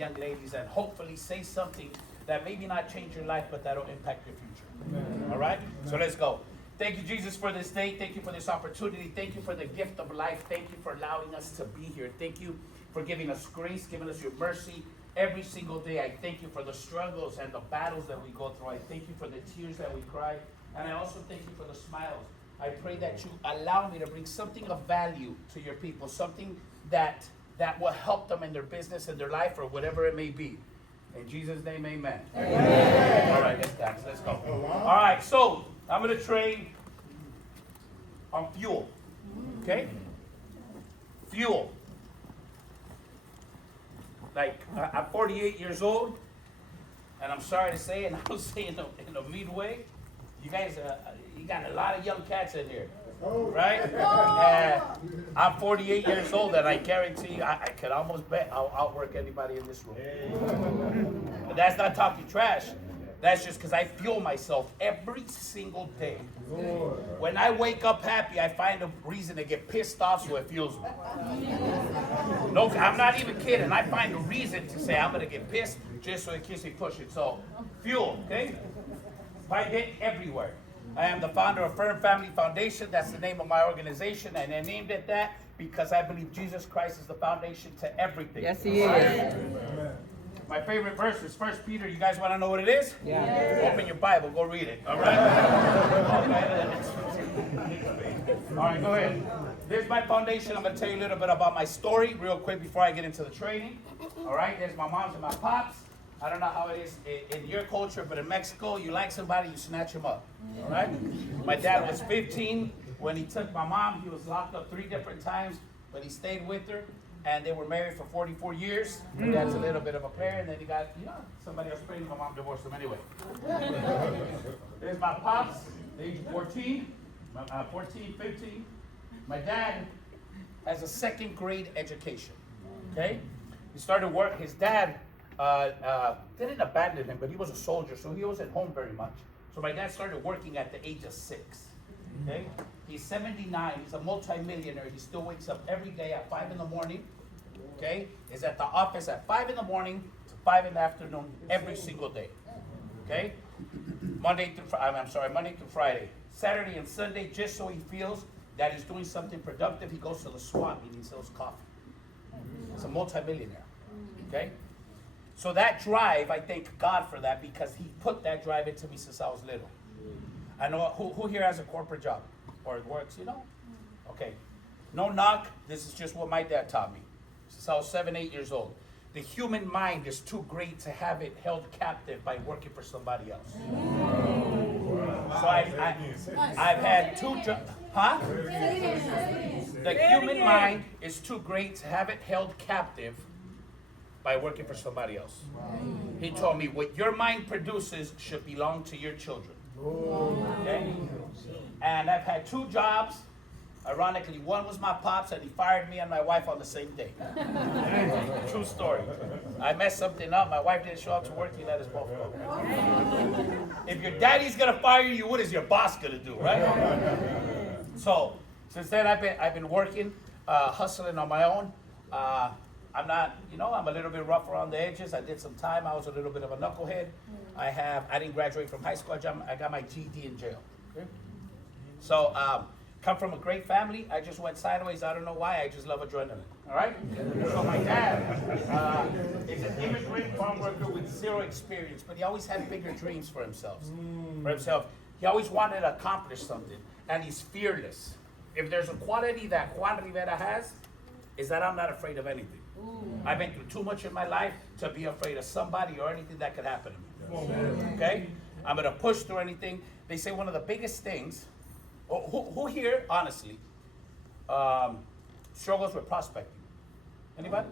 young ladies and hopefully say something that maybe not change your life, but that'll impact your future. Amen. All right? So let's go. Thank you, Jesus, for this day. Thank you for this opportunity. Thank you for the gift of life. Thank you for allowing us to be here. Thank you for giving us grace, giving us your mercy every single day. I thank you for the struggles and the battles that we go through. I thank you for the tears that we cry. And I also thank you for the smiles. I pray that you allow me to bring something of value to your people, something that will help them in their business, in their life, or whatever it may be. In Jesus' name, amen. Amen. All right, let's dance. Let's go. All right, so I'm going to train on fuel. Okay? Fuel. Like, I'm 48 years old, and I'm sorry to say, and I don't say in a mean way, you guys, you got a lot of young cats in here, right? And I'm 48 years old, and I guarantee you, I can almost bet I'll outwork anybody in this room. But that's not talking trash. That's just because I fuel myself every single day. When I wake up happy, I find a reason to get pissed off, so it fuels me. No, I'm not even kidding. I find a reason to say I'm going to get pissed just so it keeps me pushing. So, fuel, okay? Find it everywhere. I am the founder of Firm Family Foundation. That's the name of my organization, and I named it that because I believe Jesus Christ is the foundation to everything. Yes, He is. My favorite verse is 1 Peter. You guys want to know what it is? Yeah. Yes. Open your Bible. Go read it. All right? All right, go ahead. There's my foundation. I'm going to tell you a little bit about my story real quick before I get into the training. All right? There's my moms and my pops. I don't know how it is in your culture, but in Mexico, you like somebody, you snatch them up. All right? My dad was 15 when he took my mom. He was locked up 3 different times, but he stayed with her, and they were married for 44 years. My dad's a little bit of a player, and then he got, somebody else pregnant. My mom divorced him anyway. There's my pops, age 14, 15. My dad has a 2nd grade education. Okay? He started work. His dad didn't abandon him, but he was a soldier, so he wasn't home very much. So my dad started working at the age of 6. Okay? He's 79. He's a multi-millionaire. He still wakes up every day at 5 in the morning. Okay? He's at the office at 5 in the morning to 5 in the afternoon every single day. Okay? Monday through Friday. Saturday and Sunday, just so he feels that he's doing something productive, he goes to the swap meeting and sells coffee. He's a multi-millionaire. Okay? So that drive, I thank God for that because he put that drive into me since I was little. I know who here has a corporate job or it works, Okay. No knock. This is just what my dad taught me since I was 7, 8 years old. The human mind is too great to have it held captive by working for somebody else. So I've had 2 jobs. Huh? The human mind is too great to have it held captive by working for somebody else. He told me what your mind produces should belong to your children. Okay? And I've had 2 jobs. Ironically, one was my pops, and he fired me and my wife on the same day. True story. I messed something up. My wife didn't show up to work. He let us both go. If your daddy's gonna fire you, what is your boss gonna do, right? So since then, I've been working, hustling on my own. I'm not, I'm a little bit rough around the edges. I did some time. I was a little bit of a knucklehead. I didn't graduate from high school. I got my GED in jail. Okay? So, come from a great family. I just went sideways. I don't know why. I just love adrenaline. All right? So my dad is an immigrant farm worker with 0 experience, but he always had bigger dreams for himself. He always wanted to accomplish something, and he's fearless. If there's a quality that Juan Rivera has, is that I'm not afraid of anything. I've been through too much in my life to be afraid of somebody or anything that could happen to me. Okay? I'm going to push through anything. They say one of the biggest things, who here, honestly, struggles with prospecting? Anybody?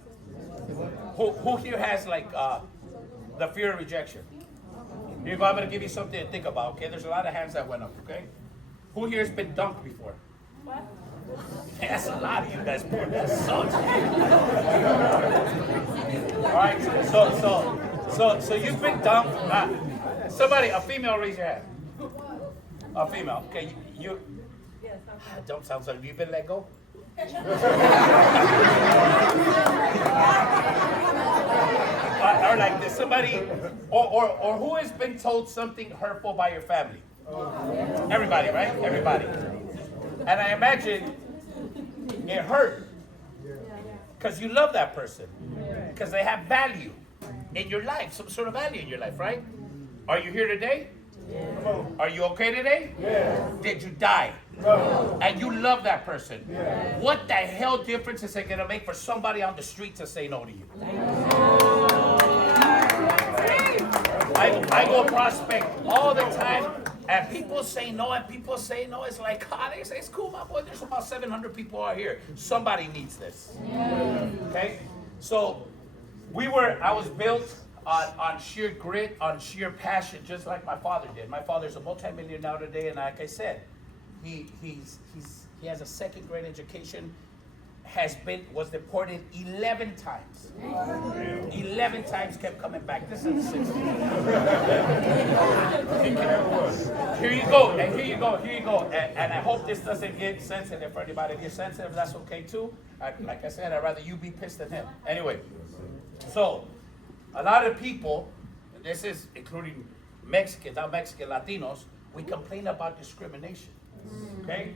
Who here has the fear of rejection? Here, I'm going to give you something to think about, okay? There's a lot of hands that went up, okay? Who here has been dunked before? What? That's a lot of you guys, boy. That sucks. All right, so you've been dunked. Somebody, a female, raise your hand. A female, okay, you. Don't sound like you've been let go. All Or like did somebody, or who has been told something hurtful by your family? Everybody, right? Everybody. And I imagine it hurt because you love that person, because they have value in your life, some sort of value in your life, right? Are you here today? Are you okay today? Did you die? And you love that person. What the hell difference is it going to make for somebody on the street to say no to you? I go prospect all the time, and people say no, it's like, it's cool, my boy, there's about 700 people out here. Somebody needs this. Okay? So, I was built on sheer grit, on sheer passion, just like my father did. My father's a multimillionaire now today, and like I said, he has a second grade education, was deported 11 times. 11 times, kept coming back. This is the 60s. Here you go, and I hope this doesn't get sensitive for anybody. If you're sensitive, that's okay too. Like I said, I'd rather you be pissed than him. Anyway, so a lot of people, this is including Mexicans, not Mexican, Latinos, we complain about discrimination. Okay?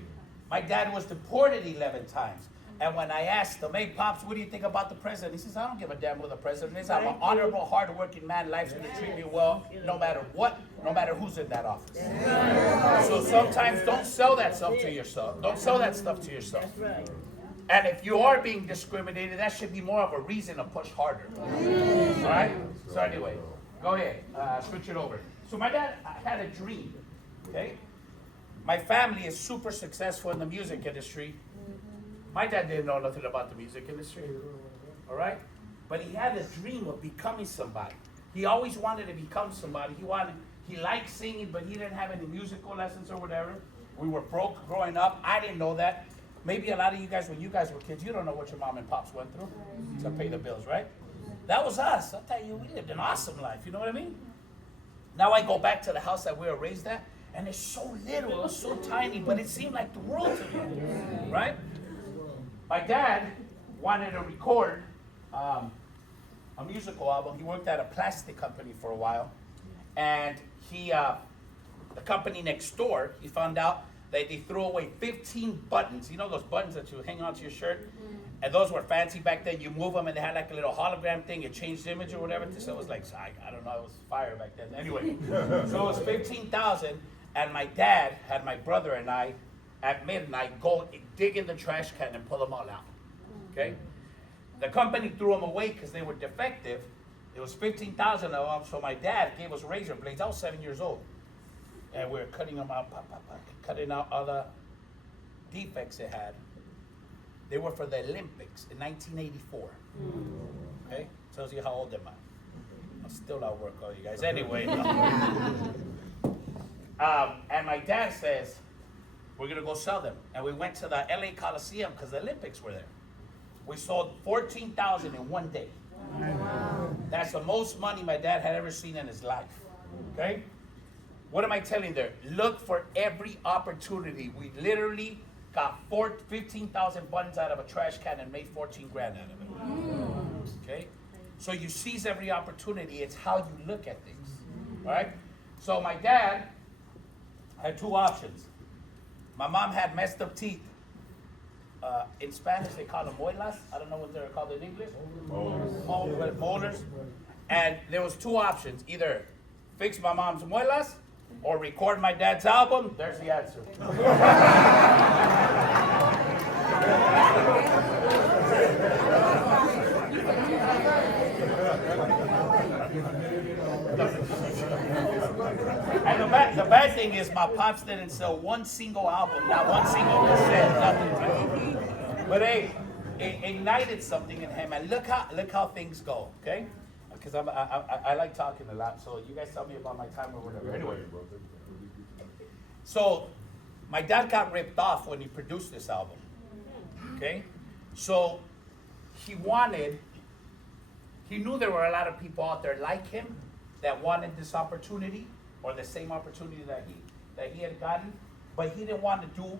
My dad was deported 11 times. And when I asked him, hey, Pops, what do you think about the president? He says, I don't give a damn who the president is. I'm an honorable, hard-working man. Life's going to treat me well no matter what, no matter who's in that office. So sometimes don't sell that stuff to yourself. Don't sell that stuff to yourself. And if you are being discriminated, that should be more of a reason to push harder. All right? So anyway, go ahead. Switch it over. So my dad had a dream. Okay? My family is super successful in the music industry. My dad didn't know nothing about the music industry. All right? But he had a dream of becoming somebody. He always wanted to become somebody. He liked singing, but he didn't have any musical lessons or whatever. We were broke growing up. I didn't know that. Maybe a lot of you guys, when you guys were kids, you don't know what your mom and pops went through to pay the bills, right? That was us. I'll tell you, we lived an awesome life. You know what I mean? Now I go back to the house that we were raised at, and it's so little, it was so tiny, but it seemed like the world to me, right? My dad wanted to record a musical album. He worked at a plastic company for a while, and the company next door, he found out that they threw away 15 buttons. You know those buttons that you hang onto your shirt? And those were fancy back then. You move them and they had like a little hologram thing. It changed the image or whatever. So it was like, I don't know, it was fire back then. Anyway, so it was 15,000. And my dad had my brother and I, at midnight, go dig in the trash can and pull them all out. Okay? The company threw them away because they were defective. It was 15,000 of them. So my dad gave us razor blades. I was 7 years old. And we were cutting them out, cutting out all the defects it had. They were for the Olympics in 1984. Okay? Tells you how old am I. I'm still at work, all you guys. Anyway. And my dad says, we're going to go sell them. And we went to the LA Coliseum because the Olympics were there. We sold 14,000 in one day. Wow. That's the most money my dad had ever seen in his life. Okay? What am I telling there? Look for every opportunity. We literally got 15,000 buttons out of a trash can and made 14 grand out of it. Okay? So you seize every opportunity. It's how you look at things. All right? So my dad had two options. My mom had messed up teeth. In Spanish, they call them muelas. I don't know what they're called in English. Molars. And there was two options. Either fix my mom's muelas or record my dad's album. There's the answer. And the bad thing is my pops didn't sell one single album, not one single cassette, nothing. But hey, it ignited something in him, and look how things go, okay? Because I like talking a lot, so you guys tell me about my time or whatever. Anyway, so my dad got ripped off when he produced this album, okay? So he knew there were a lot of people out there like him that wanted this opportunity or the same opportunity that he had gotten, but he didn't want to do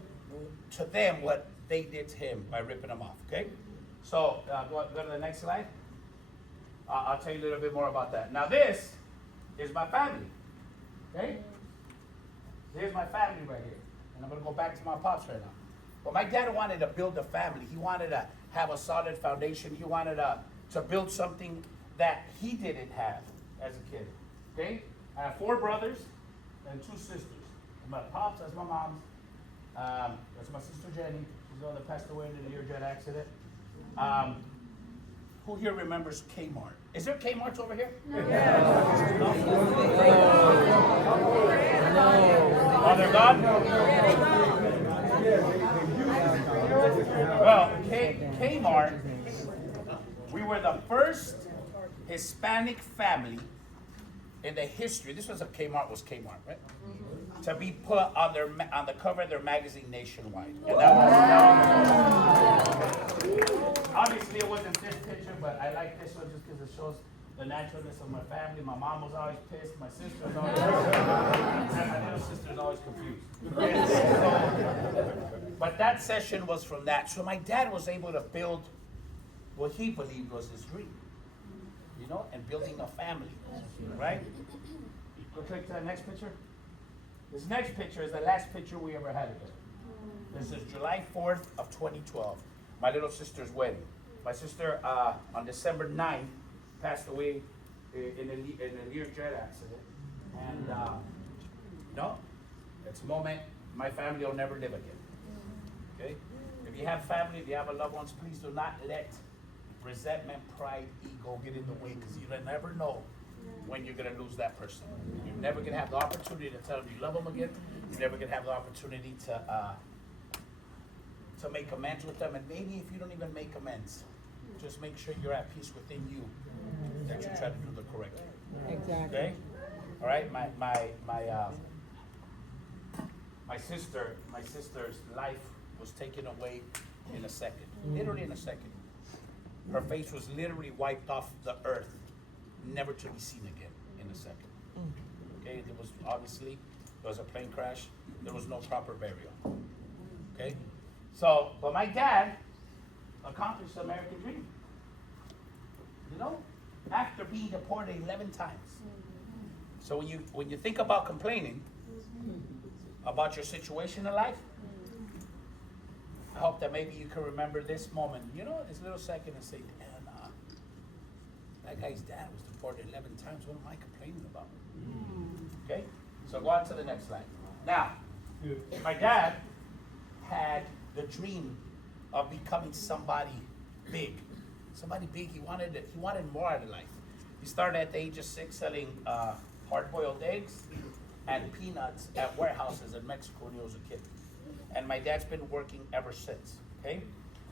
to them what they did to him by ripping them off, okay? So go to the next slide. I'll tell you a little bit more about that. Now this is my family, okay? Here's my family right here. And I'm gonna go back to my pops right now. But my dad wanted to build a family. He wanted to have a solid foundation. He wanted to build something that he didn't have as a kid, okay? I have 4 brothers and 2 sisters. My pops, that's my mom's. That's my sister Jenny. She's the one that passed away in the Learjet accident. Who here remembers Kmart? Is there Kmart's over here? Yes. Oh, they're gone? Well, Kmart, we were the first Hispanic family in the history. This was Kmart, right? To be put on the cover of their magazine nationwide. And that was obviously it wasn't this picture, but I like this one just because it shows the naturalness of my family. My mom was always pissed. My sister was always pissed. And my little sister is always confused. But that session was from that. So my dad was able to build what he believed was his dream, you know, and building a family, right? Go click to the next picture. This next picture is the last picture we ever had together. This is July 4th of 2012, my little sister's wedding. My sister, on December 9th, passed away in a Learjet accident. And, no, it's a moment my family will never live again. Okay? If you have family, if you have a loved ones, please do not let resentment, pride, ego get in the way, because you never know when you're going to lose that person. You're never going to have the opportunity to tell them you love them again. You're never going to have the opportunity to make amends with them. And maybe if you don't even make amends, just make sure you're at peace within you, that you try to do the correct thing. Exactly. Okay? All right? My sister's life was taken away in a second. Literally in a second. Her face was literally wiped off the earth, never to be seen again in a second. Okay, it was obviously, there was a plane crash, there was no proper burial. Okay? So, but my dad accomplished the American dream. You know? After being deported 11 times. So when you think about complaining about your situation in life, I hope that maybe you can remember this moment, you know, this little second and say, damn, that guy's dad was deported 11 times. What am I complaining about? Okay? So go on to the next slide. Now, my dad had the dream of becoming somebody big. Somebody big. He wanted more out of life. He started at the age of 6 selling hard-boiled eggs and peanuts at warehouses in Mexico when he was a kid. And my dad's been working ever since. Okay?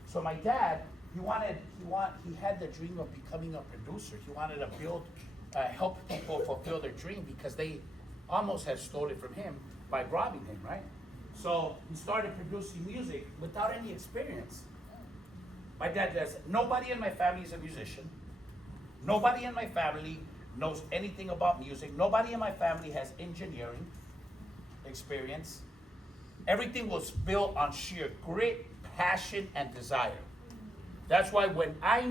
So my dad, he had the dream of becoming a producer. He wanted to help people fulfill their dream because they almost had stolen it from him by robbing him, right? So he started producing music without any experience. My dad does. Nobody in my family is a musician. Nobody in my family knows anything about music. Nobody in my family has engineering experience. Everything was built on sheer grit, passion, and desire. That's why when I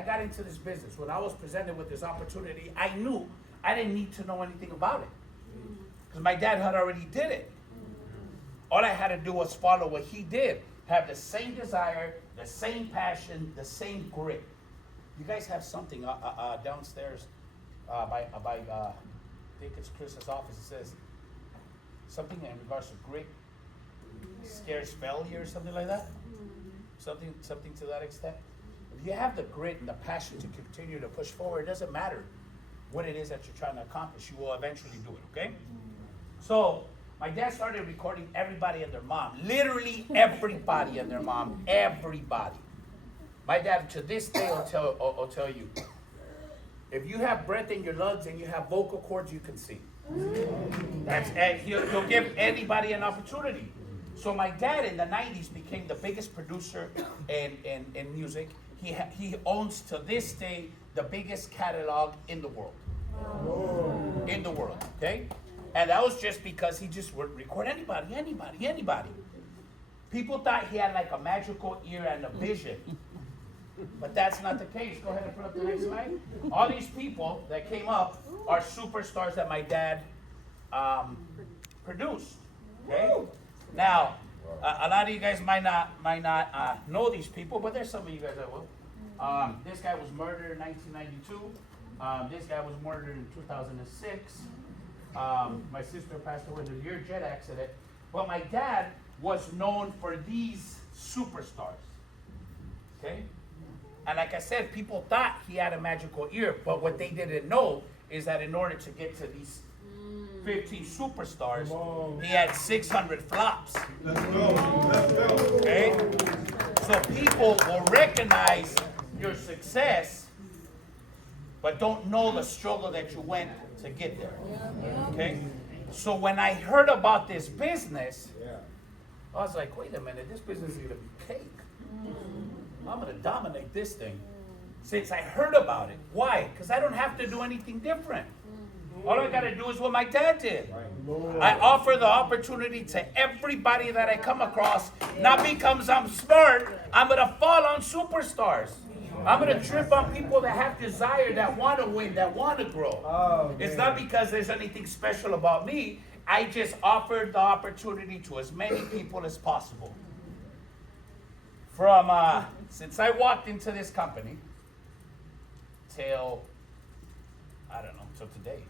got into this business, when I was presented with this opportunity, I knew I didn't need to know anything about it. Because my dad had already did it. All I had to do was follow what he did. Have the same desire, the same passion, the same grit. You guys have something downstairs by I think it's Chris's office. It says something in regards to grit scares failure or something like that. Something to that extent. If you have the grit and the passion to continue to push forward, it doesn't matter what it is that you're trying to accomplish. You will eventually do it, okay? So my dad started recording everybody and their mom. Literally everybody and their mom. Everybody. My dad, to this day, will tell you, if you have breath in your lungs and you have vocal cords, you can sing. He'll give anybody an opportunity. So my dad in the 90s became the biggest producer in music. He owns to this day the biggest catalog in the world. In the world, okay? And that was just because he just would record anybody. People thought he had like a magical ear and a vision. But that's not the case. Go ahead and put up the next slide. All these people that came up are superstars that my dad produced. Okay? Now, a lot of you guys might not know these people, but there's some of you guys that will. This guy was murdered in 1992. This guy was murdered in 2006. My sister passed away in a Learjet accident. But my dad was known for these superstars. Okay? And like I said, people thought he had a magical ear, but what they didn't know is that in order to get to these 15 superstars, he had 600 flops. Let's go. Let's go. Okay? So people will recognize your success, but don't know the struggle that you went to get there. Okay? So when I heard about this business, I was like, wait a minute, this business is going to be cake. I'm going to dominate this thing. Since I heard about it. Why? Because I don't have to do anything different. All I got to do is what my dad did. I offer the opportunity to everybody that I come across, not because I'm smart, I'm going to fall on superstars. I'm going to trip on people that have desire, that want to win, that want to grow. It's not because there's anything special about me. I just offered the opportunity to as many people as possible. From, since I walked into this company, till, I don't know, till today.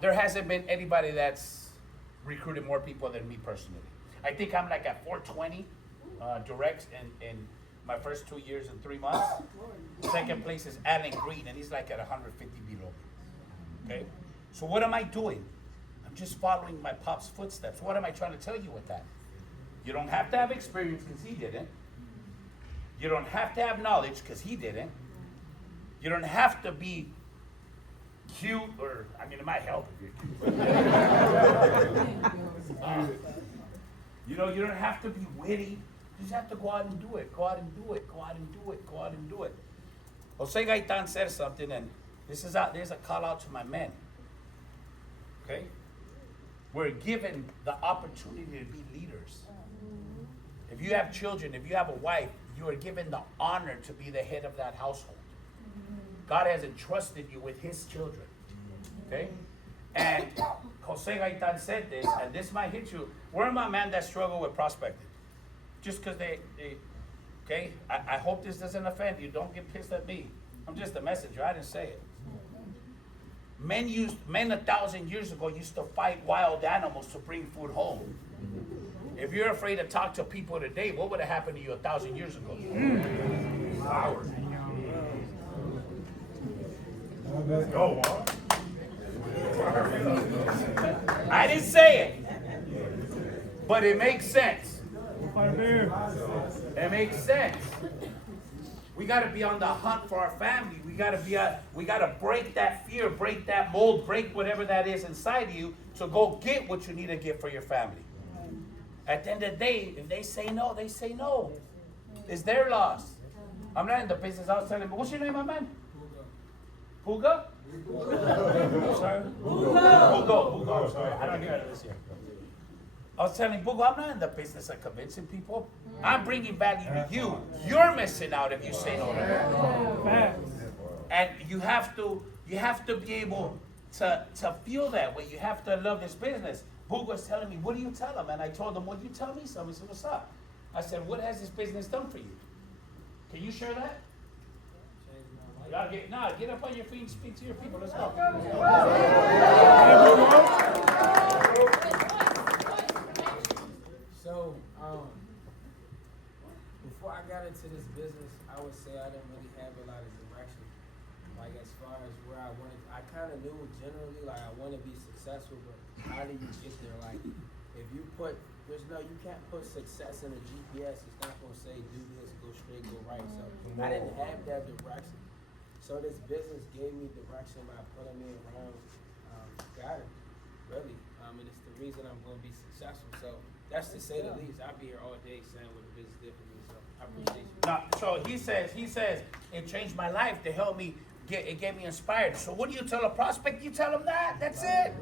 There hasn't been anybody that's recruited more people than me personally. I think I'm like at 420 directs in my first 2 years and 3 months. Second place is Alan Green, and he's like at 150 below me. Okay? So what am I doing? I'm just following my pop's footsteps. What am I trying to tell you with that? You don't have to have experience because he didn't. You don't have to have knowledge because he didn't. You don't have to be cute, or, I mean, it might help if you're cute. You know, you don't have to be witty. You just have to go out and do it. Go out and do it. Go out and do it. Go out and do it. Jose Gaitan said something, and there's a call out to my men. Okay? We're given the opportunity to be leaders. If you have children, if you have a wife, you are given the honor to be the head of that household. God has entrusted you with his children. Okay? And Jose Gaitan said this, and this might hit you. Where are my men that struggle with prospecting? Just because they okay? I hope this doesn't offend you. Don't get pissed at me. I'm just a messenger. I didn't say it. Men 1,000 years ago used to fight wild animals to bring food home. If you're afraid to talk to people today, what would have happened to you 1,000 years ago? Go on. I didn't say it, but it makes sense. It makes sense. We got to be on the hunt for our family. We got to break that fear, break that mold, break whatever that is inside of you to go get what you need to get for your family. At the end of the day, if they say no, they say no. It's their loss. I'm not in the business. I was telling him, what's your name, my man? Puga? Sorry? Puga. I'm sorry. I don't hear it this year. I was telling Puga, I'm not in the business of convincing people. I'm bringing value to you. You're missing out if you say no to me. And you have to be able to feel that way. You have to love this business. Boog was telling me, what do you tell him? And I told him, well, you tell me something. He said, what's up? I said, what has this business done for you? Can you share that? Get up on your feet and speak to your people. Let's go. So, before I got into this business, I would say I didn't really have a lot of direction. Like, as far as where I wanted, I kind of knew generally, like, I want to be successful, but how do you get there? Like, if you you can't put success in a GPS. It's not going to say do this, go straight, go right. So I didn't have that direction. So this business gave me direction by putting me around God, really. And it's the reason I'm going to be successful. So that's to say the least. I'll be here all day saying what the business did for me. So I appreciate you. So he says it changed my life to help me it gave me inspired. So what do you tell a prospect? You tell them that. That's it.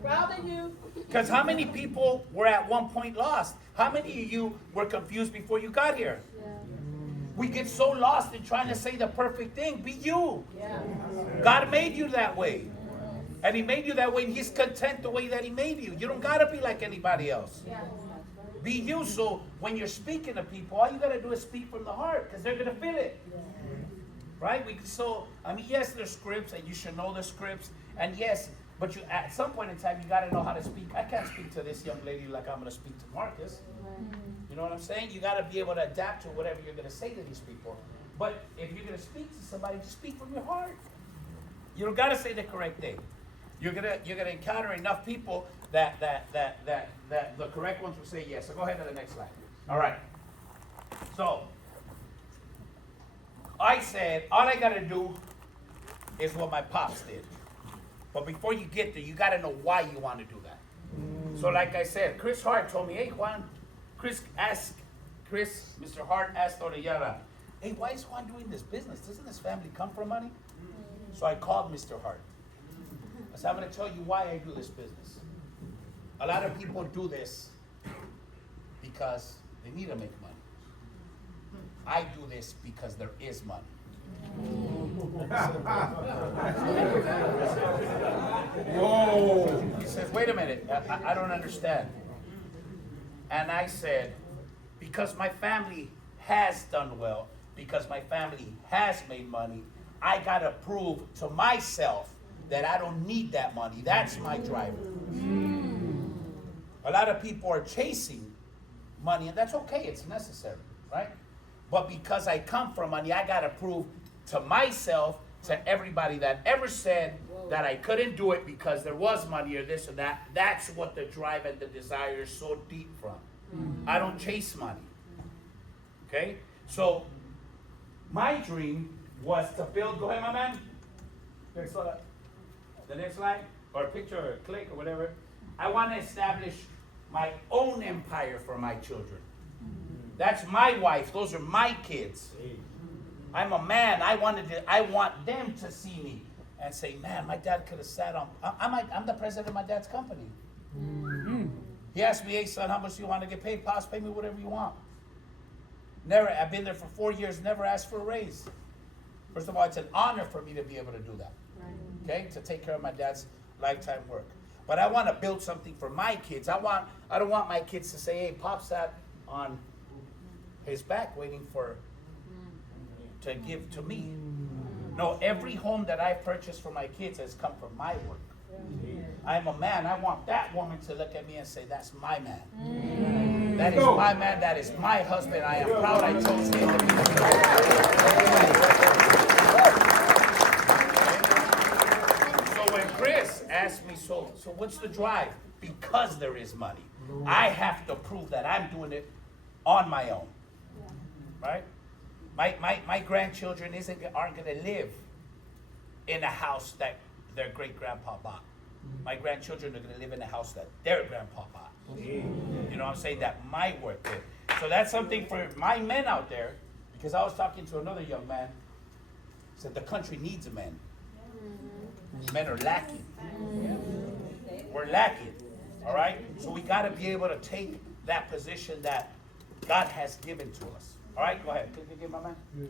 Proud of you. Because how many people were at one point lost? How many of you were confused before you got here? Yeah. We get so lost in trying to say the perfect thing. Be you. God made you that way. And he made you that way, and he's content the way that he made you. You don't got to be like anybody else. Be you. So when you're speaking to people, all you got to do is speak from the heart, because they're going to feel it. Right? Yes, there's scripts, and you should know the scripts. And yes, but you at some point in time, you got to know how to speak. I can't speak to this young lady like I'm going to speak to Marcus. You know what I'm saying? You got to be able to adapt to whatever you're going to say to these people. But if you're going to speak to somebody, just speak from your heart. You don't got to say the correct thing. You're gonna encounter enough people that the correct ones will say yes. So go ahead to the next slide. All right. So I said all I gotta do is what my pops did. But before you get there, you gotta know why you want to do that. So like I said, Chris Hart told me, hey Juan, Mr. Hart asked Orellana, hey, why is Juan doing this business? Doesn't his family come from money? So I called Mr. Hart. I said, I'm going to tell you why I do this business. A lot of people do this because they need to make money. I do this because there is money. Whoa. He says, wait a minute, I don't understand. And I said, because my family has done well, because my family has made money, I got to prove to myself that I don't need that money. That's my driver. A lot of people are chasing money, and that's okay. It's necessary, right? But because I come from money, I got to prove to myself, to everybody that ever said that I couldn't do it because there was money or this or that. That's what the drive and the desire is so deep from. I don't chase money. Okay? So, my dream was to build, go ahead, my man. Next slide. The next slide, or a picture, or a click, or whatever. I want to establish my own empire for my children. That's my wife. Those are my kids. I'm a man. I want them to see me and say, man, my dad could have sat on. I'm the president of my dad's company. He asked me, hey, son, how much do you want to get paid? Pops, pay me whatever you want. I've been there for 4 years, never asked for a raise. First of all, it's an honor for me to be able to do that. Okay, to take care of my dad's lifetime work. But I want to build something for my kids. I don't want my kids to say, hey, Pop sat on his back waiting to give to me. No, every home that I purchased for my kids has come from my work. I'm a man. I want that woman to look at me and say, that's my man. That is my man. That is my husband. I am proud I chose him to be So when Chris asked me, so what's the drive? Because there is money. I have to prove that I'm doing it on my own. Right? My grandchildren aren't going to live in a house that their great-grandpa bought. My grandchildren are going to live in a house that their grandpa bought. You know what I'm saying? That my work did. So that's something for my men out there, because I was talking to another young man, said the country needs a man. Men are lacking. We're lacking. All right? So we got to be able to take that position that God has given to us. All right? Go ahead. Can you give my man? Yeah.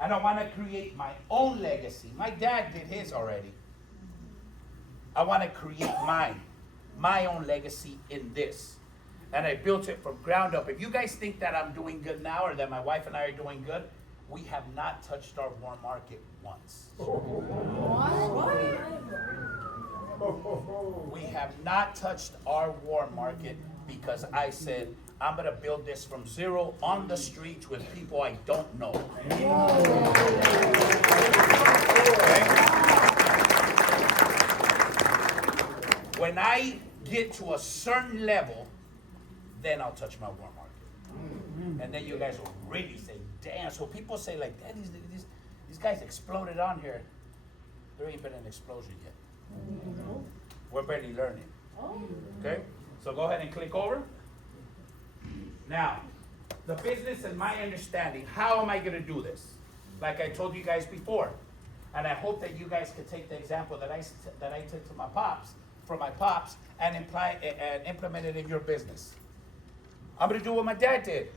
And I want to create my own legacy. My dad did his already. I want to create my own legacy in this. And I built it from ground up. If you guys think that I'm doing good now or that my wife and I are doing good, we have not touched our war market once. What? We have not touched our war market because I said, I'm going to build this from zero on the streets with people I don't know. Okay? When I get to a certain level, then I'll touch my war market. And then you guys will really say, damn. So people say like, Dad, these guys exploded on here. There ain't been an explosion yet. We're barely learning. Okay? So go ahead and click over. Now, the business and my understanding, how am I going to do this? Like I told you guys before. And I hope that you guys can take the example that I took to my pops, from my pops, and implement it in your business. I'm going to do what my dad did.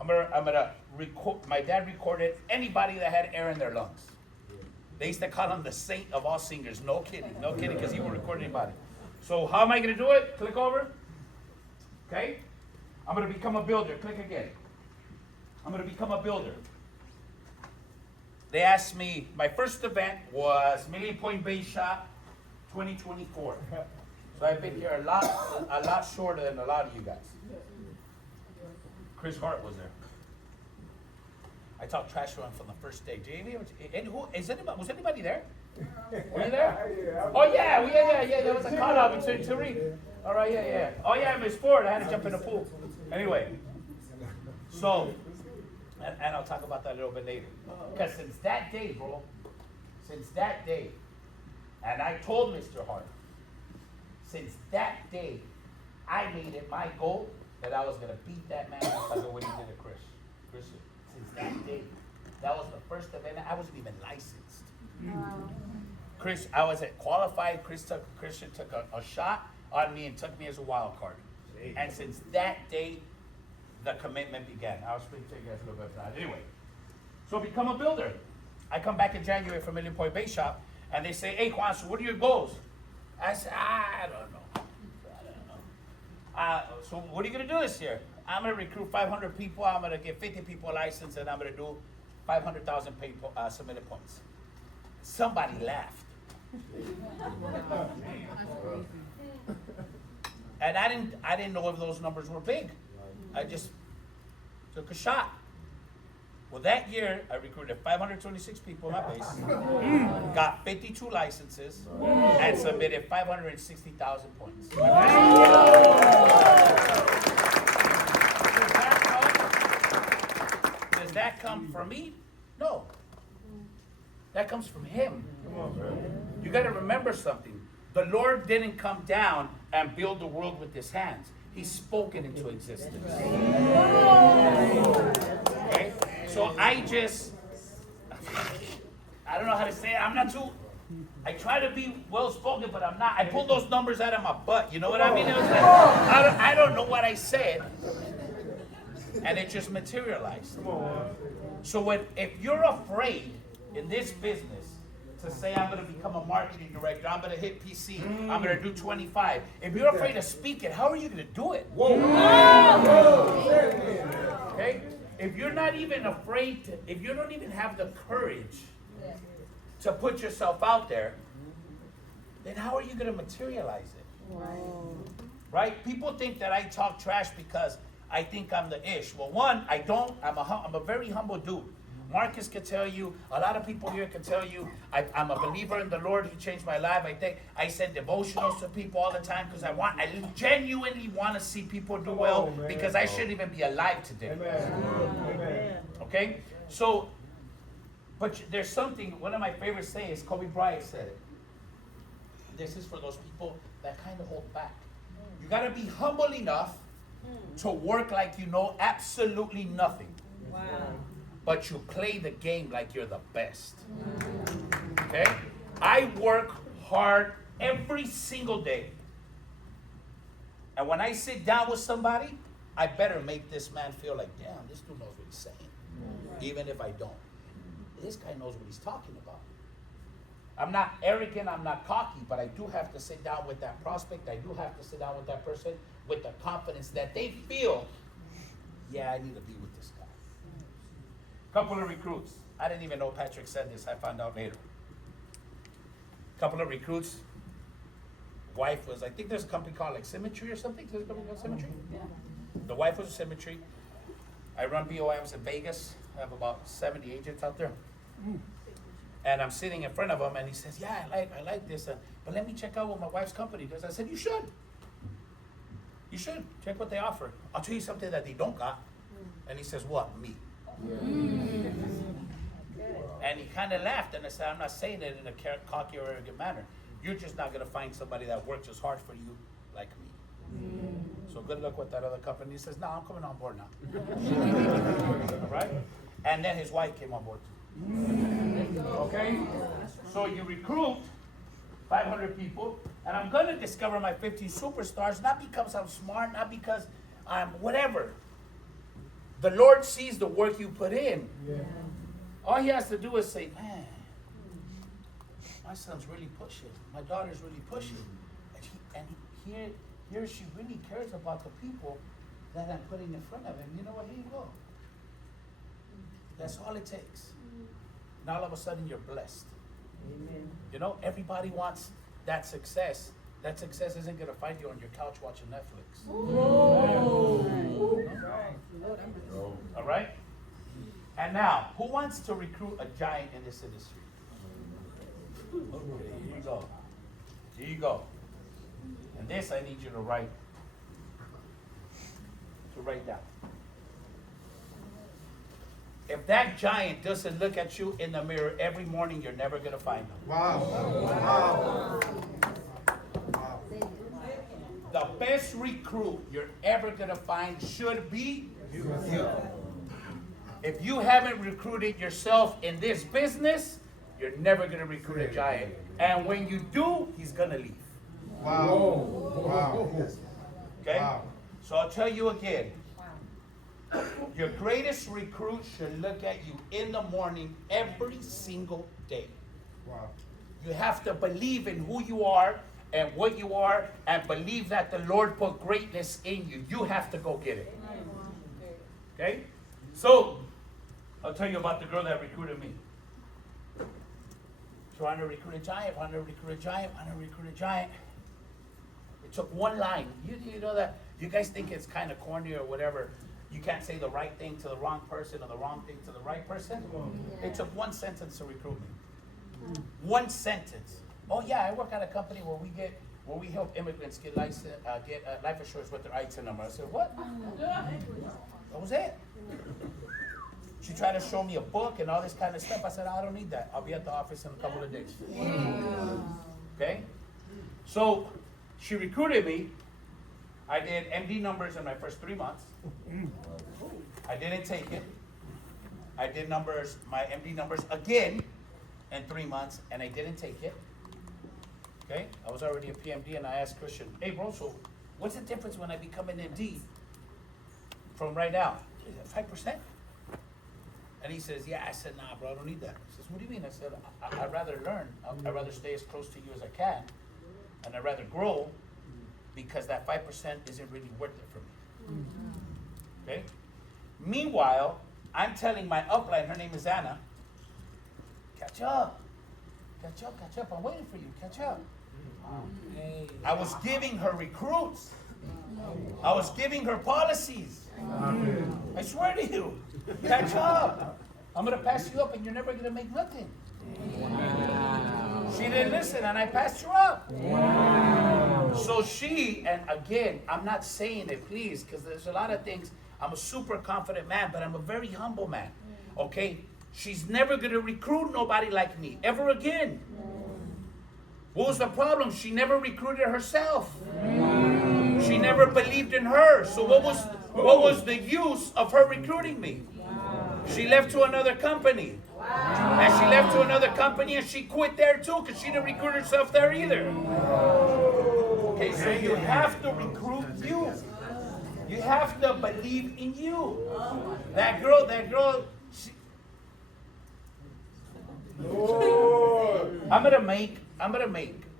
I'm gonna record. My dad recorded anybody that had air in their lungs. They used to call him the saint of all singers. No kidding, because he would record anybody. So how am I gonna do it? Click over. Okay. I'm gonna become a builder. Click again. I'm gonna become a builder. They asked me. My first event was Million Point Base Shop, 2024. So I've been here a lot shorter than a lot of you guys. Chris Hart was there. I talked trash to him from the first day. Was anybody there? Were you there? Oh yeah, there was a call out between Tariq. All right, yeah. Oh yeah, Miss Ford, I had to jump in the pool. Anyway, so, and I'll talk about that a little bit later. Because since that day, bro, and I told Mr. Hart, since that day, I made it my goal that I was gonna beat that man because of what he did to Christian. Since that day, that was the first event. I wasn't even licensed. Wow. I wasn't qualified. Christian took a shot on me and took me as a wild card. And since that day, the commitment began. I'll speak to you guys a little bit about that. Anyway, so become a builder. I come back in January from Million Point Base Shop, and they say, "Hey, Juan, so what are your goals?" I said, I don't know. So what are you going to do this year? I'm going to recruit 500 people. I'm going to get 50 people licensed, and I'm going to do 500,000 submitted points. Somebody laughed. And I didn't know if those numbers were big. I just took a shot. Well, that year, I recruited 526 people in my base, got 52 licenses, and submitted 560,000 points. Does that come from me? No. That comes from him. You got to remember something. The Lord didn't come down and build the world with his hands. He spoke it into existence. Okay? So I don't know how to say it. I try to be well-spoken, but I'm not. I pulled those numbers out of my butt. You know what I mean? It was like, I don't know what I said. And it just materialized. So if you're afraid in this business to say I'm going to become a marketing director, I'm going to hit PC, I'm going to do 25. If you're afraid to speak it, how are you going to do it? Okay? If you're not even afraid to, if you don't even have the courage to put yourself out there, then how are you going to materialize it? Right? People think that I talk trash because I think I'm the ish. Well, one, I don't. I'm a very humble dude. Marcus can tell you, a lot of people here can tell you, I'm a believer in the Lord. He changed my life. I send devotionals to people all the time because I genuinely want to see people do well, because I shouldn't even be alive today. Amen. Okay? So, but there's something, one of my favorite sayings, Kobe Bryant said it. This is for those people that kind of hold back. You got to be humble enough to work like you know absolutely nothing. Wow. But you play the game like you're the best. Okay? I work hard every single day. And when I sit down with somebody, I better make this man feel like, damn, this dude knows what he's saying. Even if I don't. This guy knows what he's talking about. I'm not arrogant, I'm not cocky, but I do have to sit down with that prospect. I do have to sit down with that person with the confidence that they feel, yeah, I need to be with this guy. Couple of recruits. I didn't even know Patrick said this. I found out later. Couple of recruits. Wife was, I think there's a company called like Symmetry or something. There's a company called Symmetry? Yeah. The wife was a Symmetry. I run BOMs in Vegas. I have about 70 agents out there. And I'm sitting in front of him, and he says, yeah, I like this, but let me check out what my wife's company does. I said, you should. You should. Check what they offer. I'll tell you something that they don't got. And he says, what? Me. And he kind of laughed, and I said, I'm not saying it in a cocky or arrogant manner. You're just not going to find somebody that works as hard for you like me. So good luck with that other company. He says, no, I'm coming on board now. All right? And then his wife came on board too. Okay? So you recruit 500 people, and I'm going to discover my 50 superstars, not because I'm smart, not because I'm whatever. The Lord sees the work you put in. All he has to do is say, man, my son's really pushing. My daughter's really pushing. Here she really cares about the people that I'm putting in front of him. You know what? Here you go. That's all it takes. Now all of a sudden you're blessed. Amen. You know, everybody wants that success. That success isn't going to find you on your couch watching Netflix. All right? And now, who wants to recruit a giant in this industry? Here you go. Here you go. And this I need you to write down. If that giant doesn't look at you in the mirror every morning, you're never going to find him. Wow. The best recruit you're ever going to find should be you. If you haven't recruited yourself in this business, you're never going to recruit a giant. And when you do, he's going to leave. Wow. Okay? Wow. So I'll tell you again. Your greatest recruit should look at you in the morning every single day. Wow. You have to believe in who you are and what you are and believe that the Lord put greatness in you. You have to go get it. Okay? So, I'll tell you about the girl that recruited me. Trying to recruit a giant, wanting to recruit a giant, wanting to recruit a giant. It took one line. You know that? You guys think it's kind of corny or whatever. You can't say the right thing to the wrong person or the wrong thing to the right person. It took one sentence to recruit me. One sentence. Oh yeah, I work at a company where we help immigrants get life insurance with their ITIN number. I said, what? That was it. She tried to show me a book and all this kind of stuff. I said, I don't need that. I'll be at the office in a couple of days. Okay? So she recruited me. I did MD numbers in my first 3 months. I didn't take it. I did my MD numbers again in 3 months, and I didn't take it. Okay? I was already a PMD, and I asked Christian, hey, bro, so what's the difference when I become an MD from right now? Is it 5%? And he says, yeah. I said, nah, bro, I don't need that. He says, what do you mean? I said, I'd rather learn. I'd rather stay as close to you as I can, and I'd rather grow, because that 5% isn't really worth it for me. Okay? Meanwhile, I'm telling my upline, her name is Anna, catch up. Catch up, catch up. I'm waiting for you. Catch up. I was giving her recruits. I was giving her policies. I swear to you. Catch up. I'm going to pass you up and you're never going to make nothing. She didn't listen and I passed her up. So she, and again, I'm not saying it, please, because there's a lot of things. I'm a super confident man, but I'm a very humble man. Okay? She's never going to recruit nobody like me, ever again. What was the problem? She never recruited herself. She never believed in her. So what was the use of her recruiting me? She left to another company. And she left to another company and she quit there too because she didn't recruit herself there either. Okay, so you have to recruit you. You have to believe in you. That girl, I'm gonna make,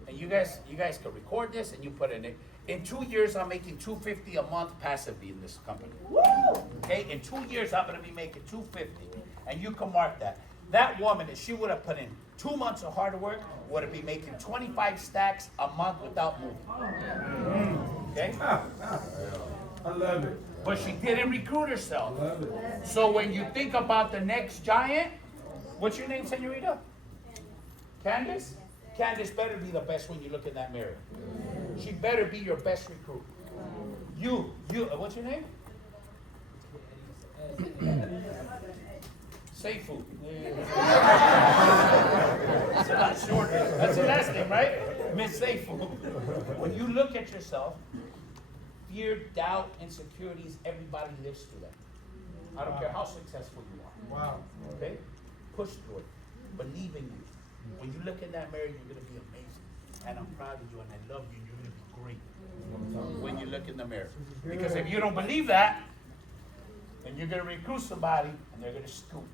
and you guys can record this and you put it in. In 2 years, I'm making $250 a month passively in this company. Okay, in 2 years, I'm gonna be making $250, and you can mark that. That woman, if she would have put in 2 months of hard work, would have been making 25 stacks a month without moving. Okay? I love it. But she didn't recruit herself. So when you think about the next giant, what's your name, senorita? Candace? Candace better be the best when you look in that mirror. She better be your best recruit. You, what's your name? Safe food. That's a lot shorter. That's your last name, right? Miss Safe Food. When you look at yourself, fear, doubt, insecurities, everybody lives through that. I don't care how successful you are. Wow. Okay? Push through it. Believe in you. When you look in that mirror, you're going to be amazing. And I'm proud of you and I love you. You're going to be great when you look in the mirror. Because if you don't believe that, And you're going to recruit somebody, and they're going to scoop.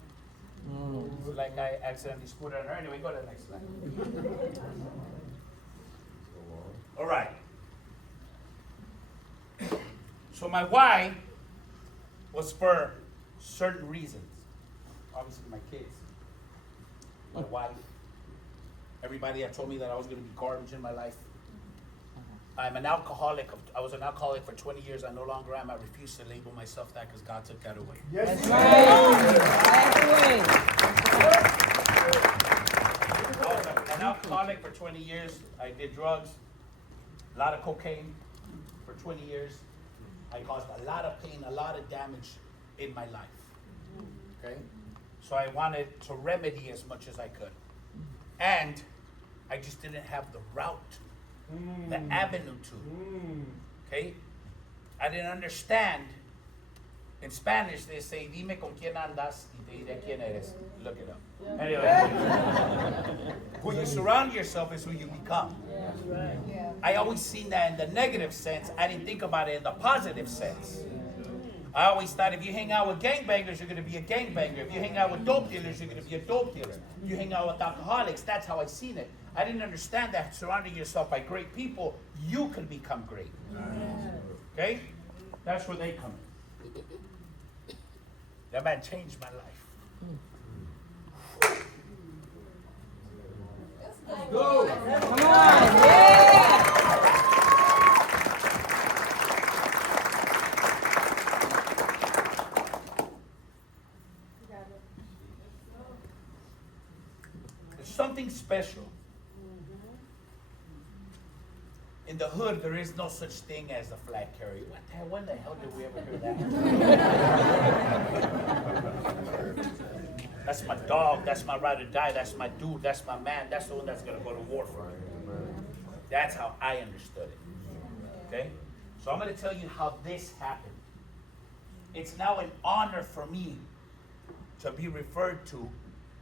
Like I accidentally scooted on her. Anyway, go to the next slide. All right. So my why was for certain reasons. Obviously, my kids, my wife, everybody that told me that I was going to be garbage in my life. I'm an alcoholic. I was an alcoholic for 20 years. I no longer am. I refuse to label myself that because God took that away. Yes, That's right. I was an alcoholic for 20 years. I did drugs, a lot of cocaine for 20 years. I caused a lot of pain, a lot of damage in my life. Okay? So I wanted to remedy as much as I could. And I just didn't have the route, the avenue to. Okay? I didn't understand. In Spanish, they say, dime con quién andas y te diré quién eres. Look it up. Anyway, who you surround yourself is who you become. I always seen that in the negative sense. I didn't think about it in the positive sense. I always thought if you hang out with gangbangers, you're going to be a gangbanger. If you hang out with dope dealers, you're going to be a dope dealer. If you hang out with alcoholics, that's how I seen it. I didn't understand that surrounding yourself by great people, you can become great. Okay? That's where they come in. That man changed my life. Let's go. Come on, yeah. There's something special. In the hood, there is no such thing as a flag carrier. When the hell did we ever hear that? That's my dog. That's my ride or die. That's my dude. That's my man. That's the one that's going to go to war for me. That's how I understood it. Okay? So I'm going to tell you how this happened. It's now an honor for me to be referred to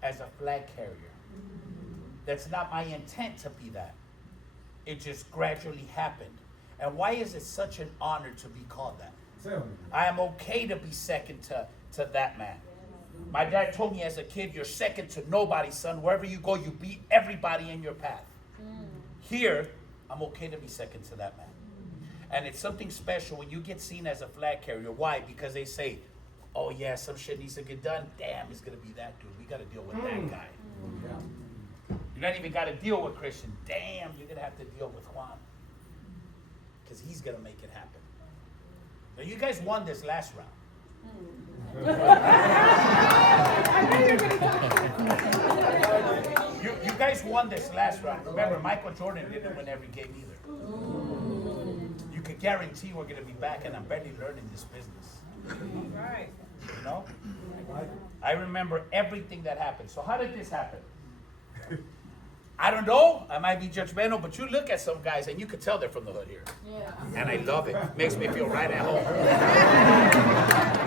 as a flag carrier. That's not my intent to be that. It just gradually happened. And why is it such an honor to be called that? Tell me. I am okay to be second to that man. My dad told me as a kid, you're second to nobody, son. Wherever you go, you beat everybody in your path. Here, I'm okay to be second to that man. And it's something special when you get seen as a flag carrier. Why? Because they say, oh yeah, some shit needs to get done. Damn, it's going to be that dude. We got to deal with that guy. You're not even got to deal with Christian. Damn, you're going to have to deal with Juan. Because he's going to make it happen. Now, you guys won this last round. You guys won this last round. Remember, Michael Jordan didn't win every game either. You could guarantee we're going to be back, and I'm barely learning this business. Right. You know? I remember everything that happened. So how did this happen? I don't know. I might be judgmental, but you look at some guys and you could tell they're from the hood here. Yeah. And I love it. Makes me feel right at home.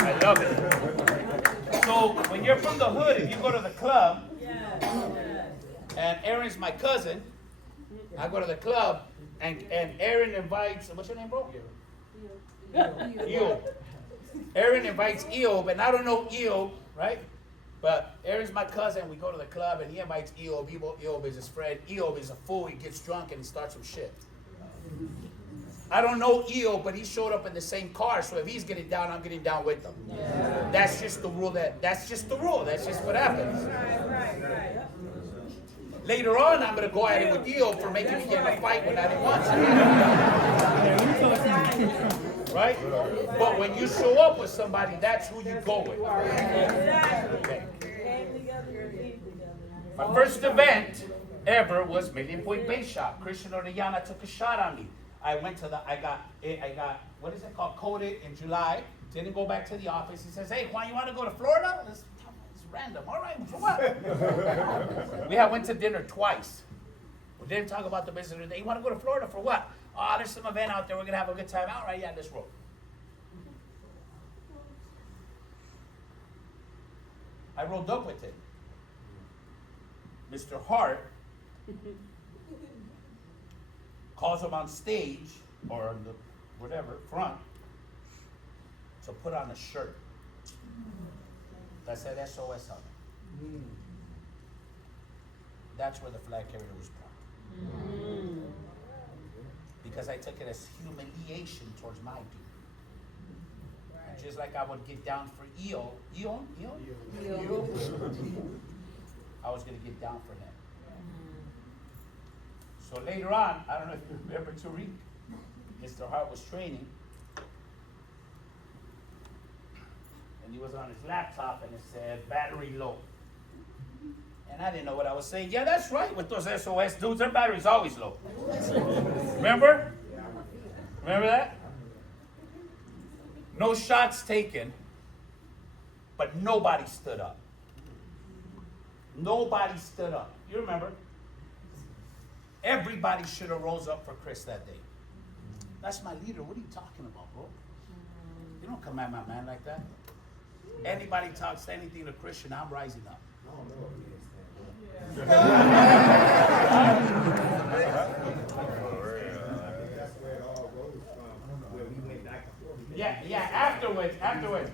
I love it. So when you're from the hood, if you go to the club, and Aaron's my cousin, I go to the club, and Aaron invites, what's your name, bro? Eob. Aaron invites Eob, and I don't know Eob, right? But Aaron's my cousin. We go to the club, and he invites Eob. Eob is his friend. Eob is a fool. He gets drunk, and he starts some shit. I don't know Eob, but he showed up in the same car, so if he's getting down, I'm getting down with him. Yeah. That's just the rule. That's just the rule. That's just what happens. Right. Later on, I'm going to go at it with Eob for making me get in a fight when I didn't want to. Right? But when you show up with somebody, that's who you go with. Okay. My first event ever was Million Point Base Shop. Christian Orellana took a shot on me. I got, what is it called, coded in July. Didn't go back to the office. He says, hey, Juan, you want to go to Florida? It's random. All right, for what? We went to dinner twice. We didn't talk about the business today. You want to go to Florida for what? Oh, there's some event out there. We're going to have a good time. All right, yeah, let's roll. I rolled up with it. Mr. Hart calls him on stage, or on the whatever, front, to put on a shirt. That said SOS on it. That's where the flag carrier was born. Because I took it as humiliation towards my dude. And just like I would get down for Eon, I was going to get down for him. So later on, I don't know if you remember Tariq, Mr. Hart was training, and he was on his laptop and it said battery low. And I didn't know what I was saying. Yeah, that's right. With those SOS dudes, their battery's always low. Remember? Remember that? No shots taken, but nobody stood up. Nobody stood up. You remember? Everybody should have rose up for Chris that day. That's my leader. What are you talking about, bro? You don't come at my man like that. Anybody talks anything to Christian, I'm rising up. Yeah, afterwards. Anyway,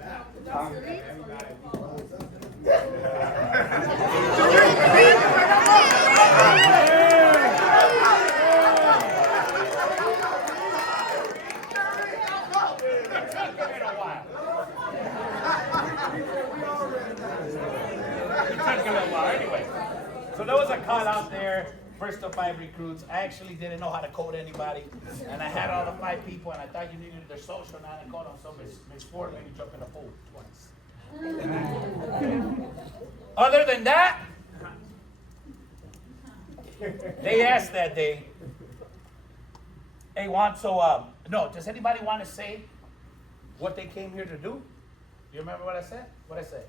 so there was a call out there, first of 5 recruits. I actually didn't know how to code anybody, and I had all the 5 people, and I thought you needed their social, and I called them. So Miss Ford made me jump in the pool twice. Other than that, they asked that day, hey Juan, so no, does anybody want to say what they came here to do? You remember what I said? What I said?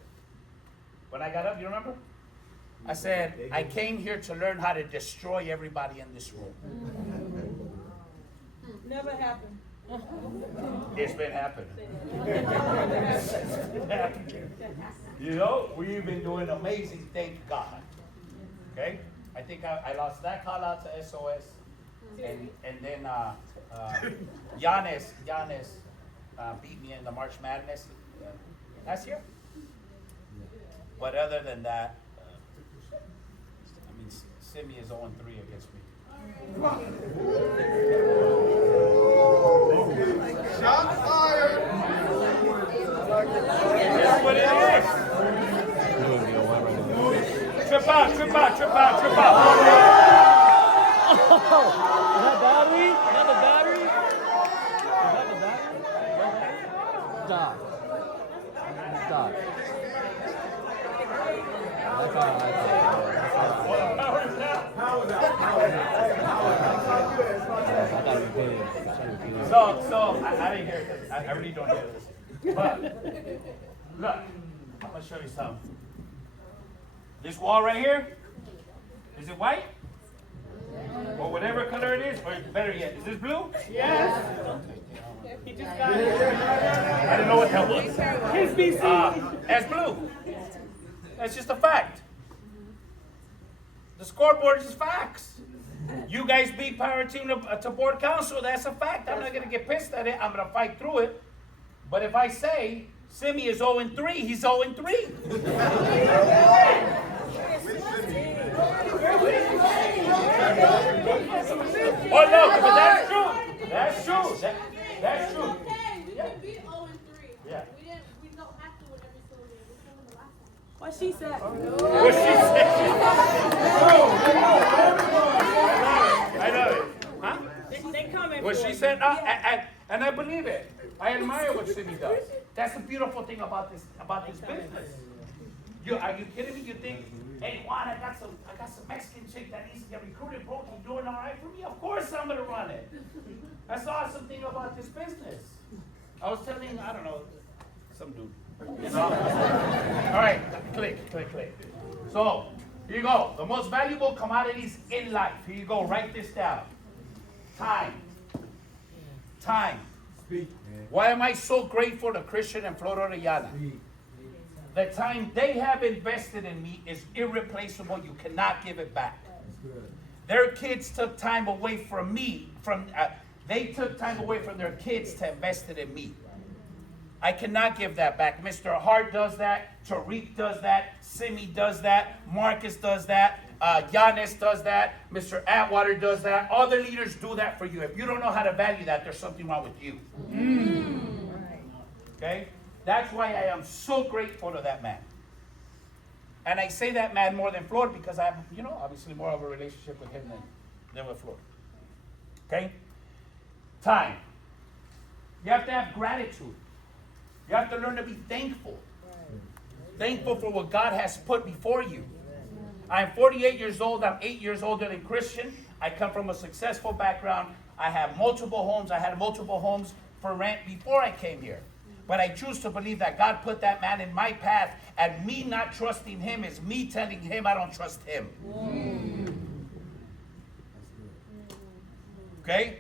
When I got up, you remember? I said, I came here to learn how to destroy everybody in this room. Never happened. It's been happening. You know, we've been doing amazing, thank God. Okay? I think I lost that call out to SOS. And then Giannis beat me in the March Madness last year. But other than that, I mean, Simi is 0-3 against me. Shot fired. That's what it is. Trip out. Is that battery? Is that the battery? Stop. So I didn't hear it. I really don't hear this. But look, I'm gonna show you something. This wall right here, is it white? Or whatever color it is, or better yet, is this blue? Yes. He just got it. I didn't know what that was. That's blue. That's just a fact. The scoreboard is facts. You guys beat Power Team to board council, that's a fact. I'm not going to get pissed at it. I'm going to fight through it. But if I say Simi is 0-3, he's 0-3. Oh, no, but that's true. That's true. That's true. We can beat 0-3. Yeah. We don't have to win every single game. We can win the last one. What she said? What she said. I know it. Huh? They coming. What she said, and I believe it. I admire what Simi does. That's the beautiful thing about this business. Are you kidding me? You think, hey Juan, I got some Mexican chick that needs to get recruited, bro. Can you doing all right for me? Of course I'm gonna run it. That's the awesome thing about this business. I was telling, I don't know, some dude. All right, click. So, here you go. The most valuable commodities in life. Here you go, write this down. Time. Why am I so grateful to Christian and Flor Orellana? The time they have invested in me is irreplaceable. You cannot give it back. Their kids took time away from me. They took time away from their kids to invest it in me. I cannot give that back. Mr. Hart does that. Tariq does that. Simi does that. Marcus does that. Giannis does that. Mr. Atwater does that. Other leaders do that for you. If you don't know how to value that, there's something wrong with you. Okay? That's why I am so grateful to that man. And I say that man more than Flor because I have, obviously more of a relationship with him than with Flor. Okay? Time. You have to have gratitude. You have to learn to be thankful. Thankful for what God has put before you. I'm 48 years old. I'm 8 years older than Christian. I come from a successful background. I have multiple homes. I had multiple homes for rent before I came here. But I choose to believe that God put that man in my path, and me not trusting him is me telling him I don't trust him. Okay?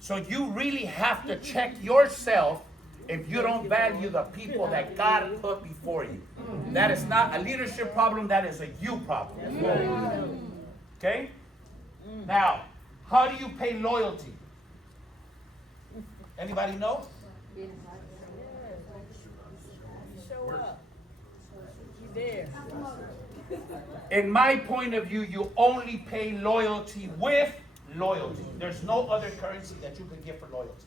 So you really have to check yourself if you don't value the people that God put before you. That is not a leadership problem, that is a you problem. Okay? Now, how do you pay loyalty? Anybody know? Show up. You there. In my point of view, you only pay loyalty with loyalty. There's no other currency that you can give for loyalty.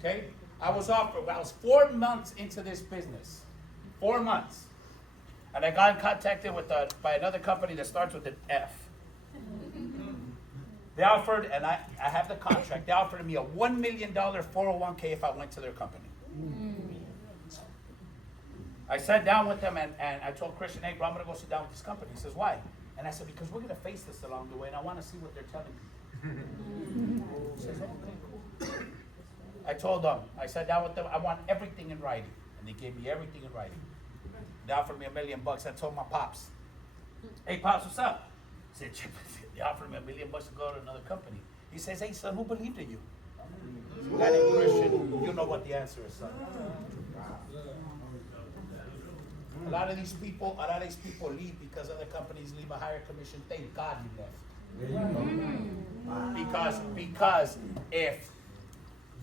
Okay? I was 4 months into this business. 4 months. And I got contacted by another company that starts with an F. They offered, and I have the contract, they offered me a $1 million 401k if I went to their company. I sat down with them and I told Christian, hey, bro, I'm going to go sit down with this company. He says, why? And I said, because we're going to face this along the way and I want to see what they're telling me. He says, okay, cool. I told them, I sat down with them, I want everything in writing. And they gave me everything in writing. They offered me $1 million. I told my pops, hey, pops, what's up? I said, they offered me $1 million to go to another company. He says, hey, son, who believed in you? Some guy named Christian. You know what the answer is, son. A lot of these people leave because other companies leave a higher commission. Thank God you left. Because if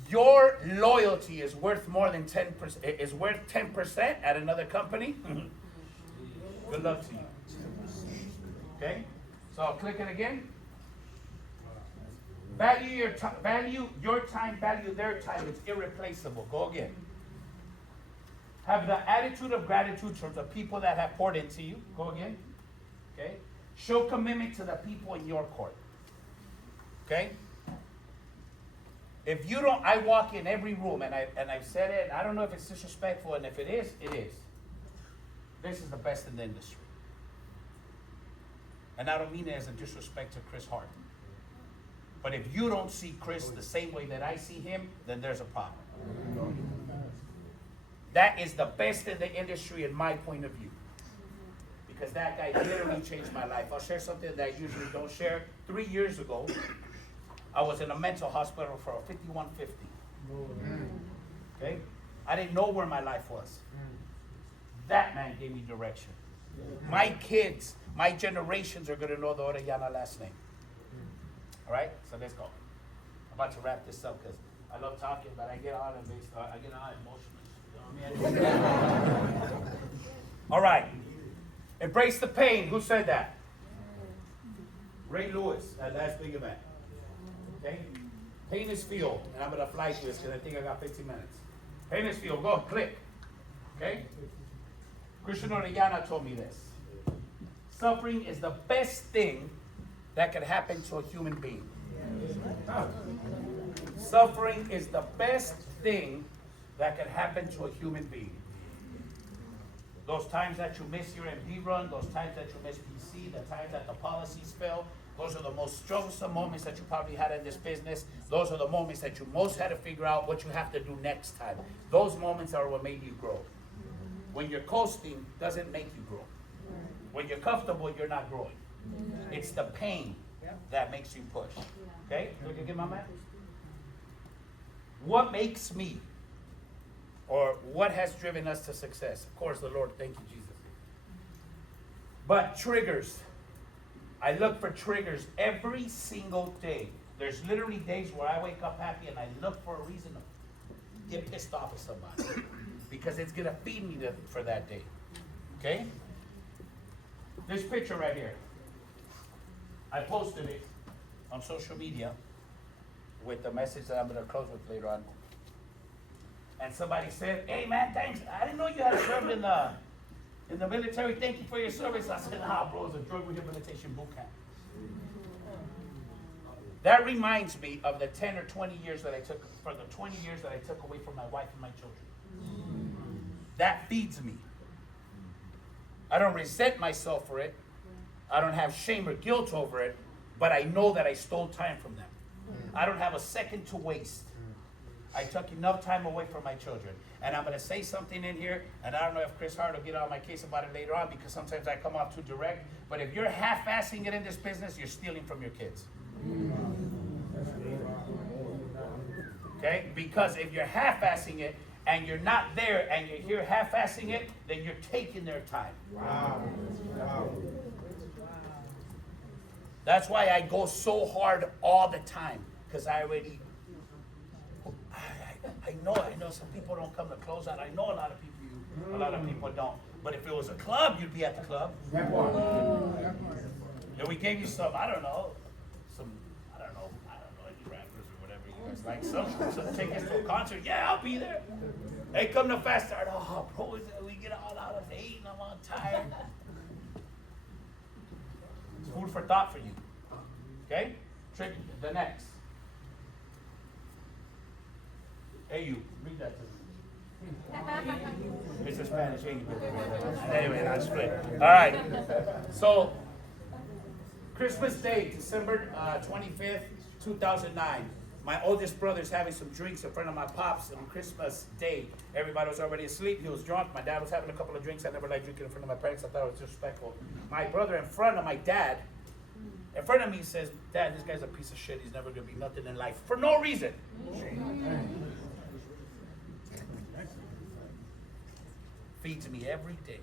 your loyalty is worth more than 10%, is worth 10% at another company, good luck to you. Okay? So I'll click it again. Value your time, value their time. It's irreplaceable. Go again. Have the attitude of gratitude towards the people that have poured into you. Go again. Okay? Show commitment to the people in your court. Okay? If you don't, I walk in every room and I've said it, and I don't know if it's disrespectful, and if it is, it is. This is the best in the industry. And I don't mean it as a disrespect to Chris Hart. But if you don't see Chris the same way that I see him, then there's a problem. That is the best in the industry in my point of view. Because that guy literally changed my life. I'll share something that I usually don't share. 3 years ago, I was in a mental hospital for a 5150. Okay? I didn't know where my life was. That man gave me direction. My kids, my generations are going to know the Orellana last name. All right? So let's go. I'm about to wrap this up because I love talking, but I get all emotional. All right. Embrace the pain. Who said that? Ray Lewis, that last big event. Okay? Pain is fuel. And I'm going to fly through this because I think I got 15 minutes. Pain is fuel. Go, click. Okay? Christian Orellana told me this. Suffering is the best thing that can happen to a human being. Suffering is the best thing that can happen to a human being. Those times that you miss your MD run, those times that you miss PC, the times that the policies fail, those are the most troublesome moments that you probably had in this business. Those are the moments that you most had to figure out what you have to do next time. Those moments are what made you grow. When you're coasting, doesn't make you grow. When you're comfortable, you're not growing. It's the pain that makes you push. Okay? Look again, my man. What makes me, or what has driven us to success? Of course, the Lord. Thank you, Jesus. But triggers. I look for triggers every single day. There's literally days where I wake up happy and I look for a reason get pissed off at somebody because it's gonna feed me for that day. Okay? This picture right here, I posted it on social media with the message that I'm gonna close with later on. And somebody said, "Hey man, thanks. I didn't know you had served in the military. Thank you for your service." I said, "Nah, bro, it's a drug rehabilitation boot camp." That reminds me of the 10 or 20 years that I took, for the 20 years that I took away from my wife and my children. That feeds me. I don't resent myself for it. I don't have shame or guilt over it, but I know that I stole time from them. I don't have a second to waste. I took enough time away from my children. And I'm going to say something in here, and I don't know if Chris Hart will get on my case about it later on, because sometimes I come off too direct, but if you're half-assing it in this business, you're stealing from your kids. Okay? Because if you're half-assing it, and you're not there, and you're here half-assing it, then you're taking their time. Wow. That's why I go so hard all the time, because I know some people don't come to close out. I know a lot of people don't. But if it was a club, you'd be at the club. And we gave you some, I don't know, any rappers or whatever you guys like, some tickets to a concert. Yeah, I'll be there. Hey, come to Fast Start. Oh, bro, we get all out of 8 and I'm all tired. It's food for thought for you. Okay? Trick the next. Hey, you, read that to me. It's a Spanish English. Anyway, that's great. All right. So, Christmas Day, December 25th, 2009. My oldest brother's having some drinks in front of my pops on Christmas Day. Everybody was already asleep. He was drunk. My dad was having a couple of drinks. I never liked drinking in front of my parents. I thought it was disrespectful. My brother in front of my dad, in front of me, says, "Dad, this guy's a piece of shit. He's never going to be nothing in life." For no reason. Feeds me every day.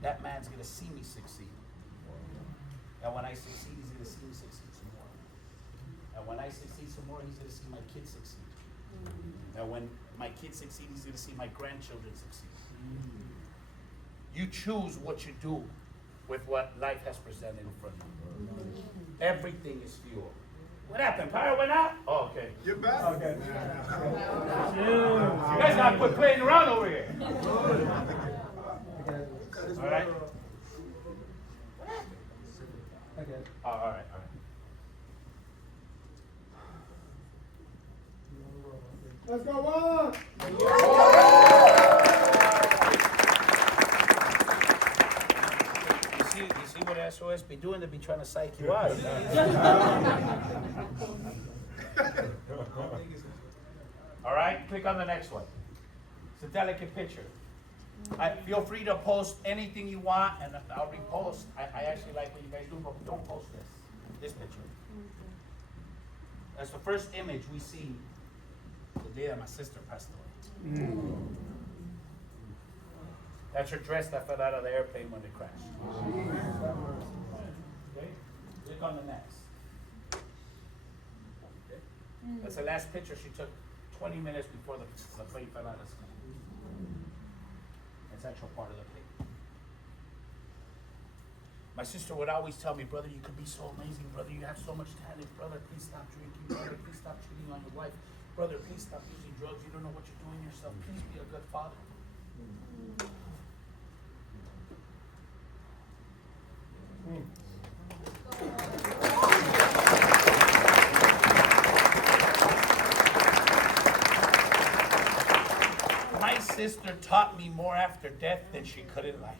That man's going to see me succeed. And when I succeed, he's going to see me succeed some more. And when I succeed some more, he's going to see my kids succeed. And when my kids succeed, he's going to see my grandchildren succeed. You choose what you do with what life has presented in front of you. Everything is fuel. What happened? Power went out? Oh, okay. You're back. Okay. You guys gotta quit playing around over here. All right. Okay. Oh, all right. Let's go, Juan. You see what SOS be doing? They be trying to psych you out. All right, click on the next one. It's a delicate picture. Feel free to post anything you want, and I'll repost. I actually like what you guys do, but don't post this picture. That's the first image we see the day that my sister passed away. That's her dress that fell out of the airplane when it crashed. Okay, click on the next. Okay. That's the last picture she took 20 minutes before the plane fell out of the sky. That's actual part of the plane. My sister would always tell me, "Brother, you could be so amazing. Brother, you have so much talent. Brother, please stop drinking. Brother, please stop cheating on your wife. Brother, please stop using drugs. You don't know what you're doing yourself. Please be a good father." My sister taught me more after death than she could in life.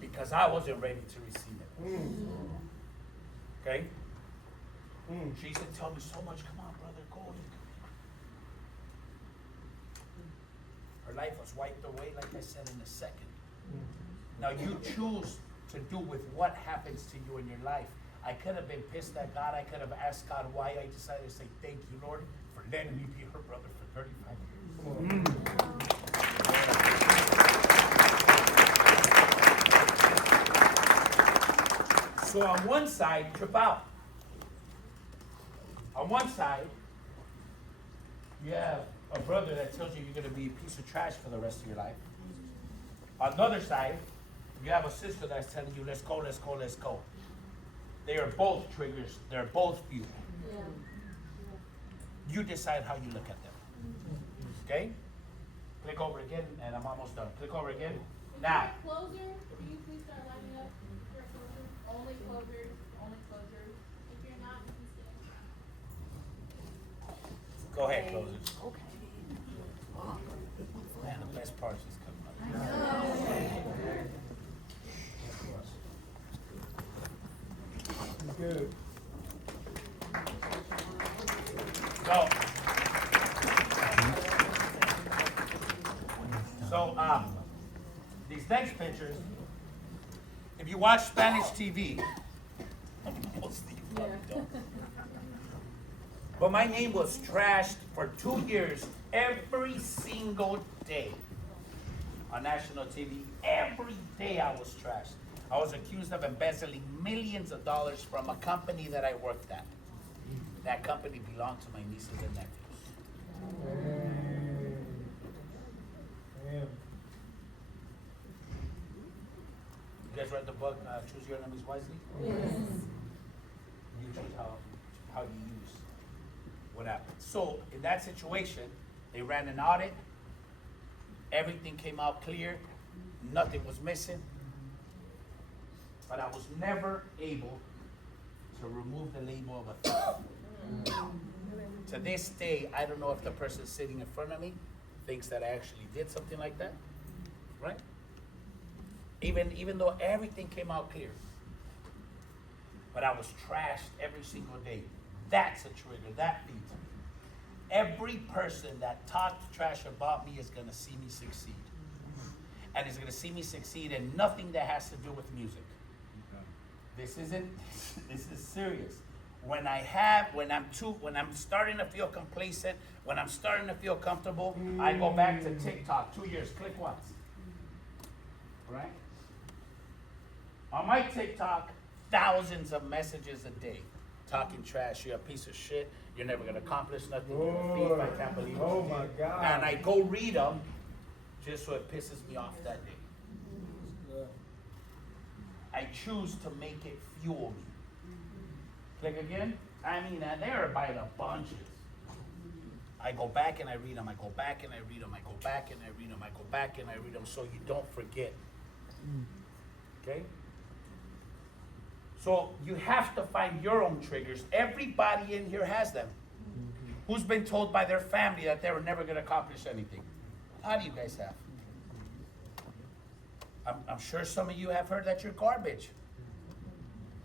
Because I wasn't ready to receive it. Okay? She used to tell me so much, "Come on, brother, go." Her life was wiped away, like I said, in a second. Now you choose to do with what happens to you in your life. I could have been pissed at God. I could have asked God why. I decided to say, "Thank you, Lord, for letting me be her brother for 35 years. So on one side, trip out. On one side, You have a brother that tells you you're going to be a piece of trash for the rest of your life. On the other side, you have a sister that's telling you, let's go, let's go, let's go. They are both triggers. They're both fuel. You decide how you look at them. Okay? Click over again, and I'm almost done. Click over again. Now. Closer, can you please start lining up for closure? Only closures, only closures. If you're not, you can stay. Go ahead, closers. Man, the best part is coming up. Good. So, these next pictures, if you watch Spanish TV, most of you probably don't. But my name was trashed for 2 years, every single day on national TV. Every day I was trashed. I was accused of embezzling millions of dollars from a company that I worked at. That company belonged to my nieces and nephews. Damn. You guys read the book, Choose Your Enemies Wisely? Yes. You choose how you use what happened. So in that situation, they ran an audit. Everything came out clear. Nothing was missing. But I was never able to remove the label of a theft. To this day, I don't know if the person sitting in front of me thinks that I actually did something like that, right? Even though everything came out clear. But I was trashed every single day. That's a trigger, that feeds me. Every person that talked trash about me is gonna see me succeed. And is gonna see me succeed in nothing that has to do with music. This is serious. When I'm starting to feel complacent, when I'm starting to feel comfortable, I go back to TikTok, 2 years, click once. Right? On my TikTok, thousands of messages a day. Talking trash, you're a piece of shit, you're never gonna accomplish nothing, you're a thief, I can't believe what Oh you my did. God. And I go read them, just so it pisses me off that day. I choose to make it fuel me. Click again. I mean, and they are by the bunches. I go back and I read them. I go back and I read them. I go back and I read them. I go back and I read them so you don't forget. Okay? So you have to find your own triggers. Everybody in here has them. Who's been told by their family that they were never going to accomplish anything? How do you guys have? I'm sure some of you have heard that you're garbage,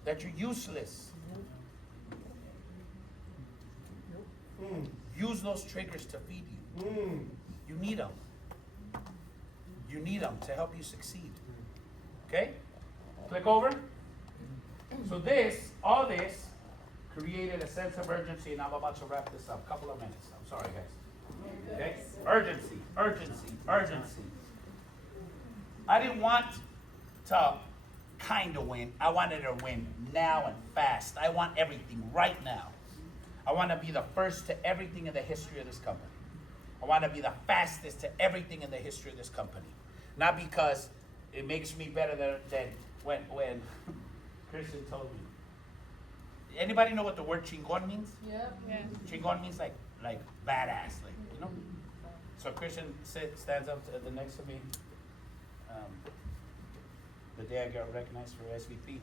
that you're useless. Use those triggers to feed you. You need them. You need them to help you succeed. Okay? Click over. So all this created a sense of urgency, and I'm about to wrap this up. Couple of minutes. I'm sorry, guys. Okay? Urgency, urgency, urgency. I didn't want to kind of win. I wanted to win now and fast. I want everything right now. I want to be the first to everything in the history of this company. I want to be the fastest to everything in the history of this company. Not because it makes me better than when Christian told me. Anybody know what the word chingon means? Yep. Yeah. Chingon means like badass, like, you know? So Christian stands up the next to me. The day I got recognized for SVP,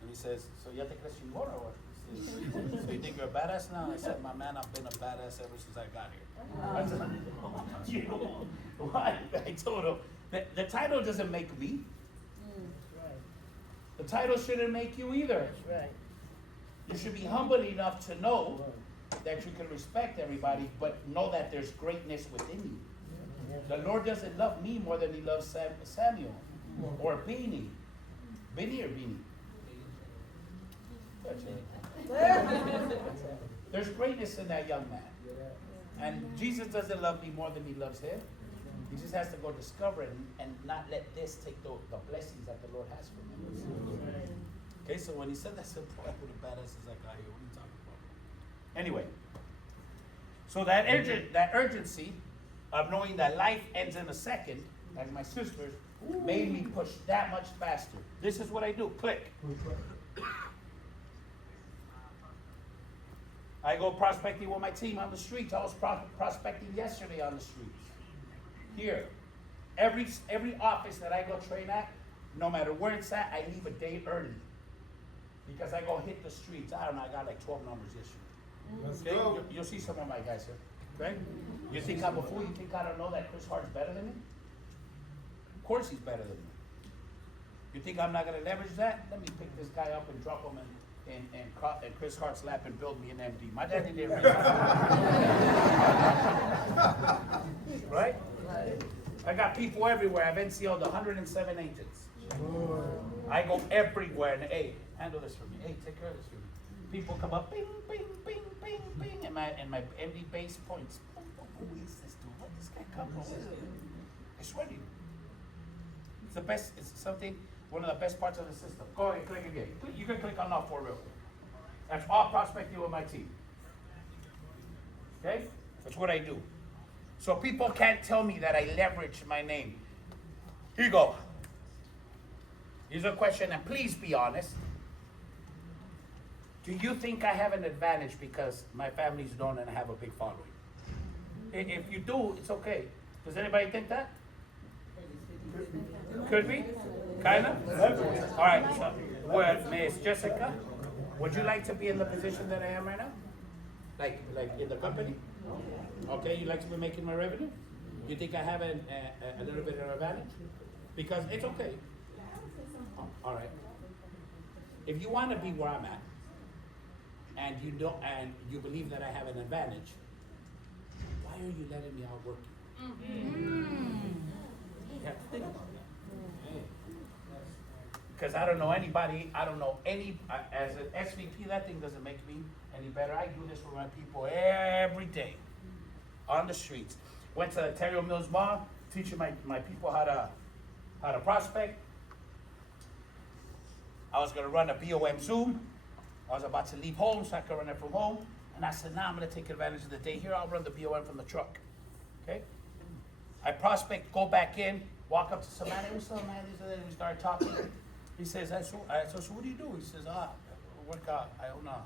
and he says, "So ya te crees chingón or what?" He says, "So you think you're a badass now?" I said, "My man, I've been a badass ever since I got here." I said, "You know what?" I told him, the title doesn't make me. Right. The title shouldn't make you either. That's right. You should be humble enough to know that you can respect everybody, but know that there's greatness within you. The Lord doesn't love me more than he loves Samuel or Beanie. Beanie or Beanie? That's it. There's greatness in that young man. And Jesus doesn't love me more than he loves him. He just has to go discover it and not let this take the blessings that the Lord has for him. Okay, so when he said that, I said, "Boy, what a badass is that guy here. What are you talking about?" Anyway, So that urgency of knowing that life ends in a second, like my sisters, made me push that much faster. This is what I do. Click. I go prospecting with my team on the streets. I was prospecting yesterday on the streets. Here. Every office that I go train at, no matter where it's at, I leave a day early. Because I go hit the streets. I don't know, I got like 12 numbers yesterday. Let's Okay? go. You'll see some of my guys here. Okay? You think I'm a fool? You think I don't know that Chris Hart's better than me? Of course he's better than me. You think I'm not going to leverage that? Let me pick this guy up and drop him in Chris Hart's lap and build me an MD. My daddy didn't raise me. Right? I got people everywhere. I've NCO'd 107 agents. I go everywhere. And hey, handle this for me. Hey, take care of this for me. People come up, bing, bing, bing, bing, bing, and my MD base points. Who is this dude? Where this guy come from? I swear to you. It's the best. It's something. One of the best parts of the system. Go ahead, click again. You can click on all four real quick. That's all prospecting with my team. Okay? That's what I do. So people can't tell me that I leverage my name. Here you go. Here's a question, and please be honest. Do you think I have an advantage because my family's known and I have a big following? If you do, it's okay. Does anybody think that? Could be? Kind of? All right, so, well, Miss Jessica, would you like to be in the position that I am right now? Like in the company? Okay, you like to be making my revenue? You think I have a little bit of an advantage? Because it's okay. All right. If you want to be where I'm at, and you believe that I have an advantage, why are you letting me outwork you? You have to think about that. Because I don't know anybody, as an SVP, that thing doesn't make me any better. I do this for my people every day, on the streets. Went to Ontario Mills Mall, teaching my people how to prospect. I was gonna run a BOM Zoom. I was about to leave home so I could run it from home. And I said, I'm gonna take advantage of the day here. I'll run the BOM from the truck, okay? I prospect, go back in, walk up to somebody, what's up, man? We started talking. He says, so what do you do? He says, I own a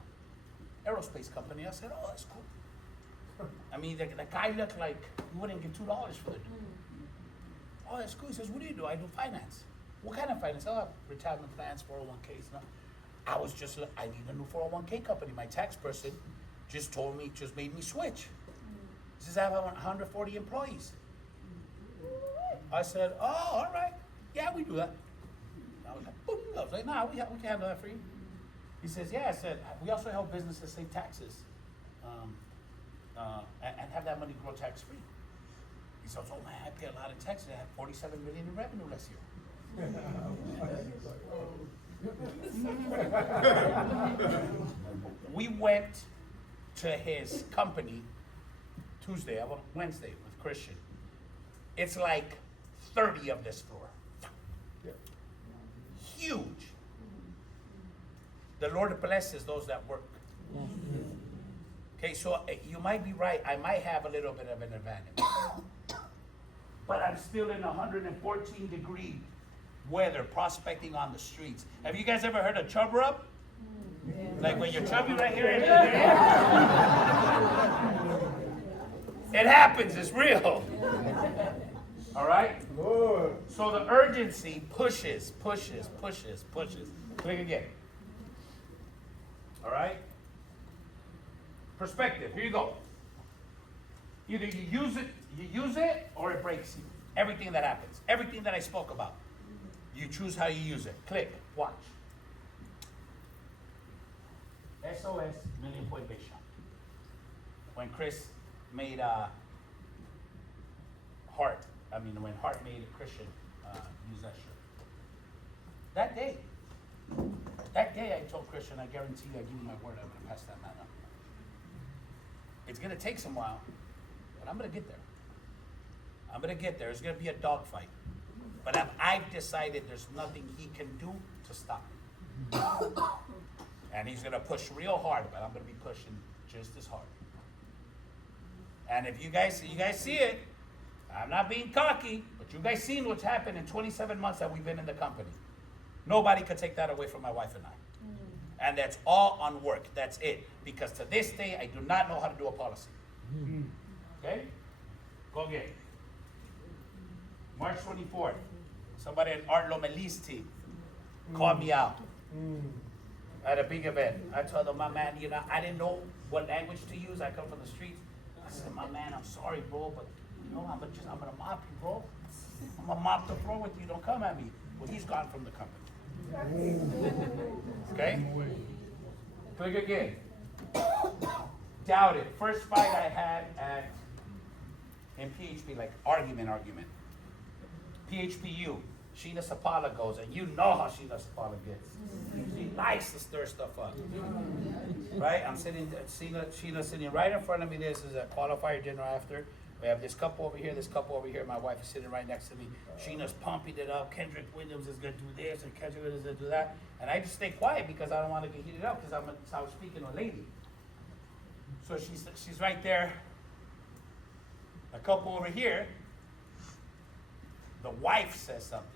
aerospace company. I said, oh, that's cool. I mean, the guy looked like you wouldn't give $2 for the dude. Oh, that's cool. He says, what do you do? I do finance. What kind of finance? Oh, retirement plans, 401ks. No. I need a new 401k company. My tax person just made me switch. He says, I have 140 employees. I said, oh, all right. Yeah, we do that. I was like, boom. I was like, nah, we can handle that for you. He says, yeah. I said, we also help businesses save taxes and have that money grow tax-free. He says, oh man, I pay a lot of taxes. I have $47 million in revenue last year. We went to his company Wednesday with Christian. It's like 30 of this floor. Huge. The Lord blesses those that work. Okay, so you might be right. I might have a little bit of an advantage. But I'm still in 114-degree weather prospecting on the streets. Have you guys ever heard of chub rub? Like when you're chubby right here. It happens, it's real. All right? Lord. So the urgency pushes. Click again. All right? Perspective, here you go. Either you use it, or it breaks you. Everything that happens, everything that I spoke about. You choose how you use it. Click, watch. SOS, million point base shot. When Chris made when Hart made a Christian use that shirt. That day I told Christian, I guarantee you, I give you my word, I'm gonna pass that man up. It's gonna take some while, but I'm gonna get there. It's gonna be a dogfight. But I've decided there's nothing he can do to stop me. And he's gonna push real hard, but I'm gonna be pushing just as hard. And if you guys see it, I'm not being cocky, but you guys seen what's happened in 27 months that we've been in the company. Nobody could take that away from my wife and I. And that's all on work. That's it. Because to this day, I do not know how to do a policy. Okay? Go get it. March 24th. Somebody at Art Lomeli's team called me out at a big event. I told them, my man, I didn't know what language to use. I come from the streets. I said, my man, I'm sorry, bro, but I'm gonna mop you, bro. I'm gonna mop the floor with you. Don't come at me. Well, he's gone from the company. Okay? Click again. Doubt it. First fight I had in PHP, like argument. PHPU. Sheena Sapala goes, and you know how Sheena Sapala gets. She likes to stir stuff up. Right? I'm sitting, Sheena sitting right in front of me. This is a qualifier dinner after. We have this couple over here, this couple over here. My wife is sitting right next to me. Sheena's pumping it up. Kendrick Williams is going to do this, and Kendrick Williams is going to do that. And I just stay quiet because I don't want to get heated up because I was speaking to a lady. So she's right there. A couple over here. The wife says something.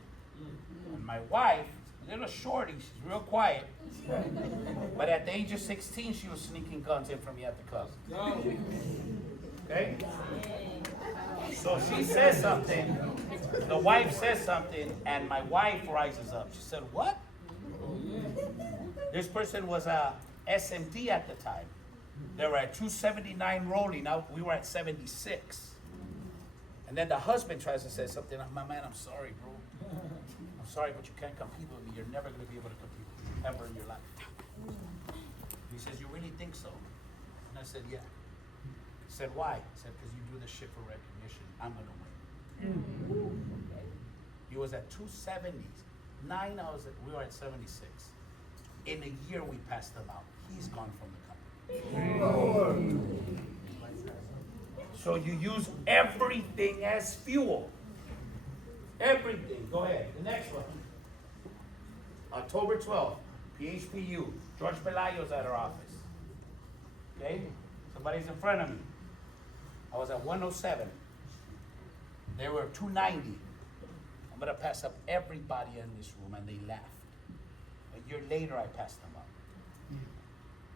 And my wife, a little shorty, she's real quiet. But at the age of 16, she was sneaking guns in from me at the club. Okay? So she says something, the wife says something, and my wife rises up. She said, what? This person was a SMD at the time. They were at 279 rolling. Now we were at 76. And then the husband tries to say something. My man, I'm sorry, bro. I'm sorry, but you can't compete with me. You're never going to be able to compete with me ever in your life. He says, you really think so? And I said, yeah. He said, why? He said, because you do this shit for recognition. I'm going to win. He was at 270s. We were at 76. In a year, we passed him out. He's gone from the company. So you use everything as fuel. Everything. Go ahead. The next one. October 12th, PHPU. George Pelayo's at our office. Okay? Somebody's in front of me. I was at 107. They were 290. I'm going to pass up everybody in this room, and they laughed. A year later, I passed them up.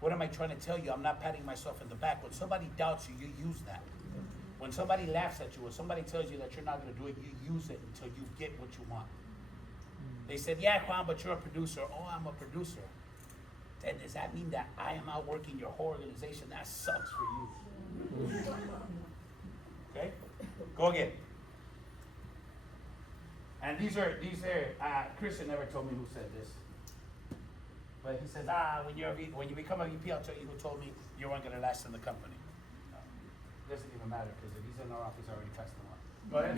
What am I trying to tell you? I'm not patting myself in the back. When somebody doubts you, you use that. When somebody laughs at you, when somebody tells you that you're not going to do it, you use it until you get what you want. They said, yeah, Juan, but you're a producer. Oh, I'm a producer. Then does that mean that I am outworking your whole organization? That sucks for you. Okay? Go again. And these are Christian never told me who said this. But he says, when you become a VP, I'll tell you who told me you weren't going to last in the company. It doesn't even matter, because if he's in our office, I already passed him on. Go ahead.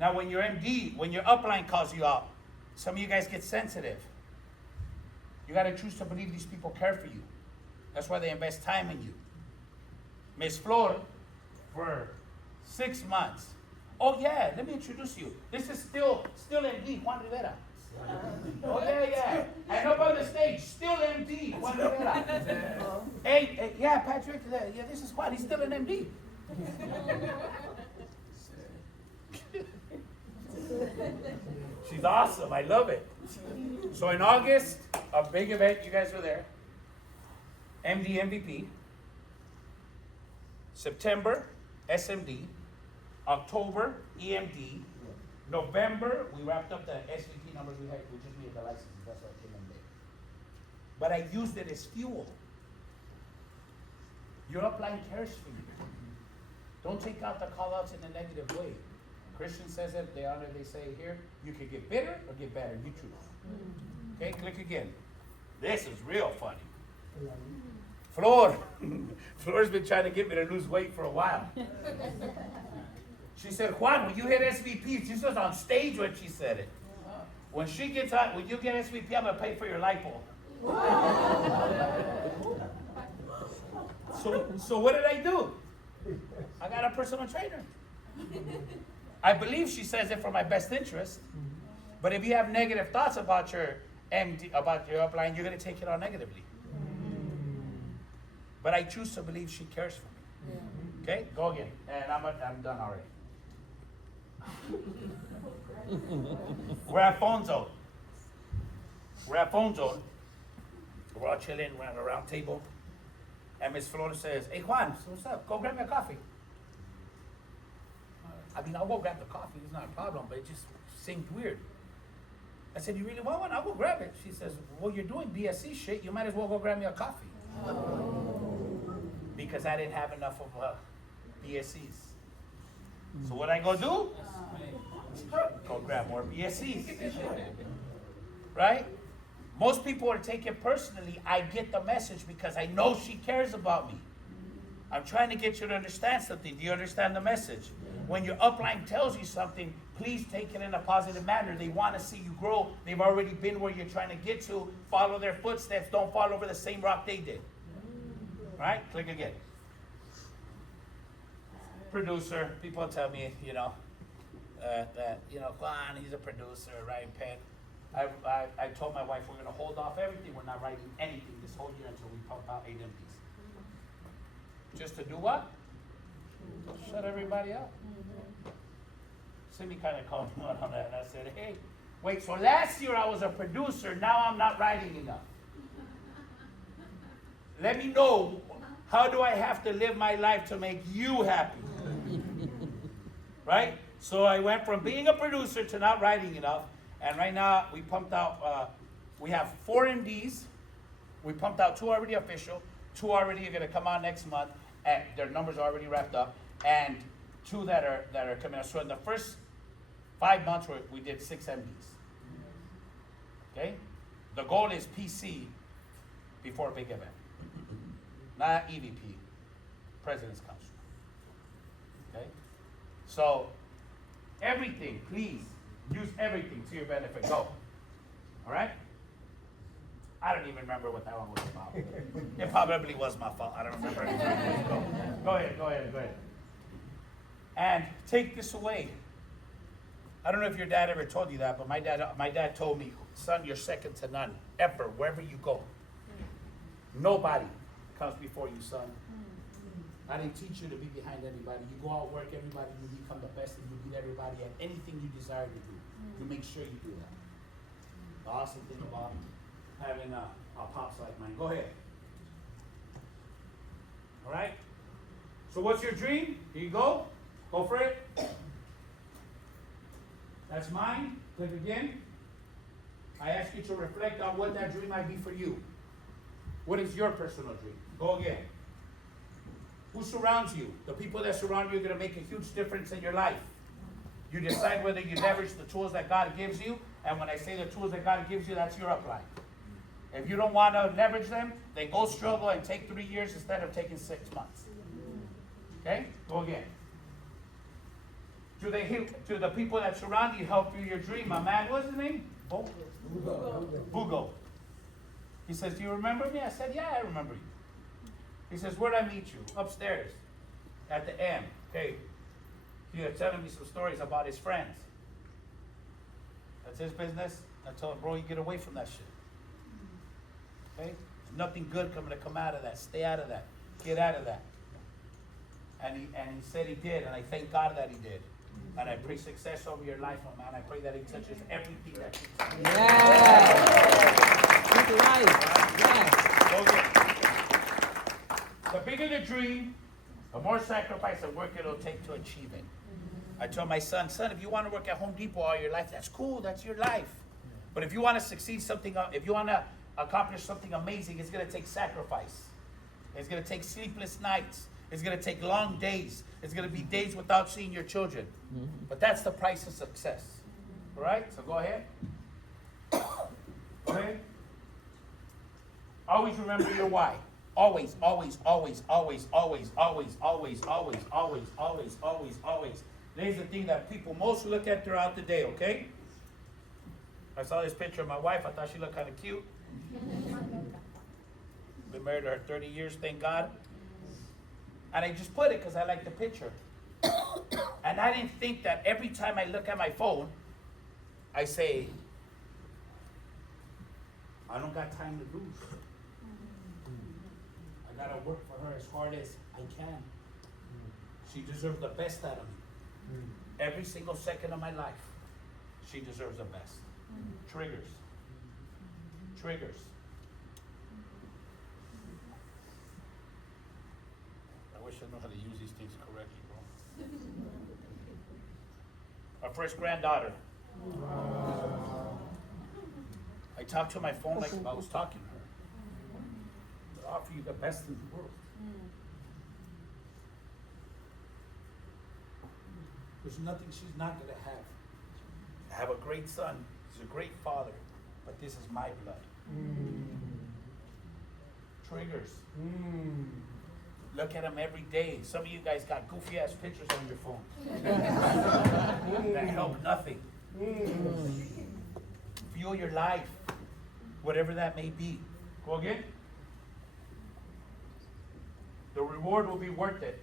Now, when your MD, when your upline calls you out, some of you guys get sensitive. You got to choose to believe these people care for you. That's why they invest time in you. Miss Flor, for 6 months. Oh, yeah, let me introduce you. This is still MD, Juan Rivera. Oh, yeah. And up on the stage, still MD, Juan Rivera. Hey, yeah, Patrick, yeah, this is Juan. He's still an MD. She's awesome. I love it. So in August, a big event, you guys were there. MD MVP. September, SMD. October, EMD. November, we wrapped up the SVP numbers we just made the licenses. That's why I came in late. But I used it as fuel. Your upline cares for you. Don't take out the call-outs in a negative way. Christian says it, they say it here. You can get bitter or get better. You choose. Okay, click again. This is real funny. Flor's been trying to get me to lose weight for a while. She said, Juan, when you hit SVP, she was on stage when she said it. When she gets out, when you get SVP, I'm going to pay for your lipo. So what did I do? I got a personal trainer. I believe she says it for my best interest. But if you have negative thoughts about your MD, about your upline, you're going to take it on negatively. but I choose to believe she cares for me. Okay, go again. And I'm done already. We're at phone zone. We're all chilling, we're at a round table. And Miss Flores says, hey Juan, so what's up? Go grab me a coffee. I mean, I'll go grab the coffee, it's not a problem, but it just seemed weird. I said, you really want one? I'll go grab it. She says, well, you're doing BSC shit, you might as well go grab me a coffee. Because I didn't have enough of BSCs. So what I go do? Go grab more BSCs. Right? Most people are taking personally, I get the message because I know she cares about me. I'm trying to get you to understand something. Do you understand the message? When your upline tells you something, please take it in a positive manner. They want to see you grow. They've already been where you're trying to get to. Follow their footsteps. Don't fall over the same rock they did. Right? Click again. Producer. People tell me, that, Juan, he's a producer, right, Penn? I told my wife we're going to hold off everything. We're not writing anything this whole year until we pump out 8 MPs. Just to do what? Shut everybody up. Cindy kind of called me out on that, and I said, hey, wait, so last year I was a producer, now I'm not writing enough. Let me know, how do I have to live my life to make you happy? Right? So I went from being a producer to not writing enough, and right now we pumped out, we have 4 MDs, we pumped out 2 already official, 2 already are gonna come out next month, and their numbers are already wrapped up, and 2 that are coming out. So in the first 5 months we did 6 MDs. Okay? The goal is PC before a big event. Not EVP, President's Council. Okay? So everything, please, use everything to your benefit. Go. All right? I don't even remember what that one was about. It probably was my fault. I don't remember. Go ahead. And take this away. I don't know if your dad ever told you that, but my dad told me, son, you're second to none, ever, wherever you go. Nobody comes before you, son. I didn't teach you to be behind anybody. You go out, work everybody, you become the best, and you beat everybody at anything you desire to do. You make sure you do that. The awesome thing about having a pops like mine. Go ahead. All right? So what's your dream? Here you go. Go for it. That's mine. Click again. I ask you to reflect on what that dream might be for you. What is your personal dream? Go again. Who surrounds you? The people that surround you are going to make a huge difference in your life. You decide whether you leverage the tools that God gives you, and when I say the tools that God gives you, that's your upline. If you don't want to leverage them, then go struggle and take 3 years instead of taking 6 months. Okay? Go again. Do the people that surround you help you your dream? My man, what's his name? Bugo. He says, do you remember me? I said, yeah, I remember you. He says, where'd I meet you? Upstairs. At the M. Okay. He was telling me some stories about his friends. That's his business. I told him, bro, you get away from that shit. Okay? There's nothing good coming to come out of that. Stay out of that. Get out of that. And he said he did, and I thank God that he did. And I pray success over your life, my man. I pray that he touches everything that you touch. Yes. Good life. Yes. Okay. The bigger the dream, the more sacrifice and work it'll take to achieve it. I told my son, if you want to work at Home Depot all your life, that's cool. That's your life. But if you want to succeed if you want to accomplish something amazing, it's going to take sacrifice. It's going to take sleepless nights. It's going to take long days. It's going to be days without seeing your children. But that's the price of success. All right? So go ahead. Go ahead. Always remember your why. Always, always, always, always, always, always, always, always, always, always, always, always. There's the thing that people most look at throughout the day, okay? I saw this picture of my wife. I thought she looked kind of cute. Been married to her 30 years, thank God. And I just put it because I like the picture. And I didn't think that every time I look at my phone, I say, I don't got time to lose. I I gotta work for her as hard as I can. She deserves the best out of me. Every single second of my life, she deserves the best. Triggers. Triggers. I wish I knew how to use these things correctly, bro. Our first granddaughter. I talked to my phone like I was talking to her. I offer you the best in the world. There's nothing she's not gonna have. I have a great son. He's a great father. But this is my blood. Triggers. Look at them every day. Some of you guys got goofy ass pictures on your phone. That help nothing. Fuel your life, whatever that may be. Go again. The reward will be worth it.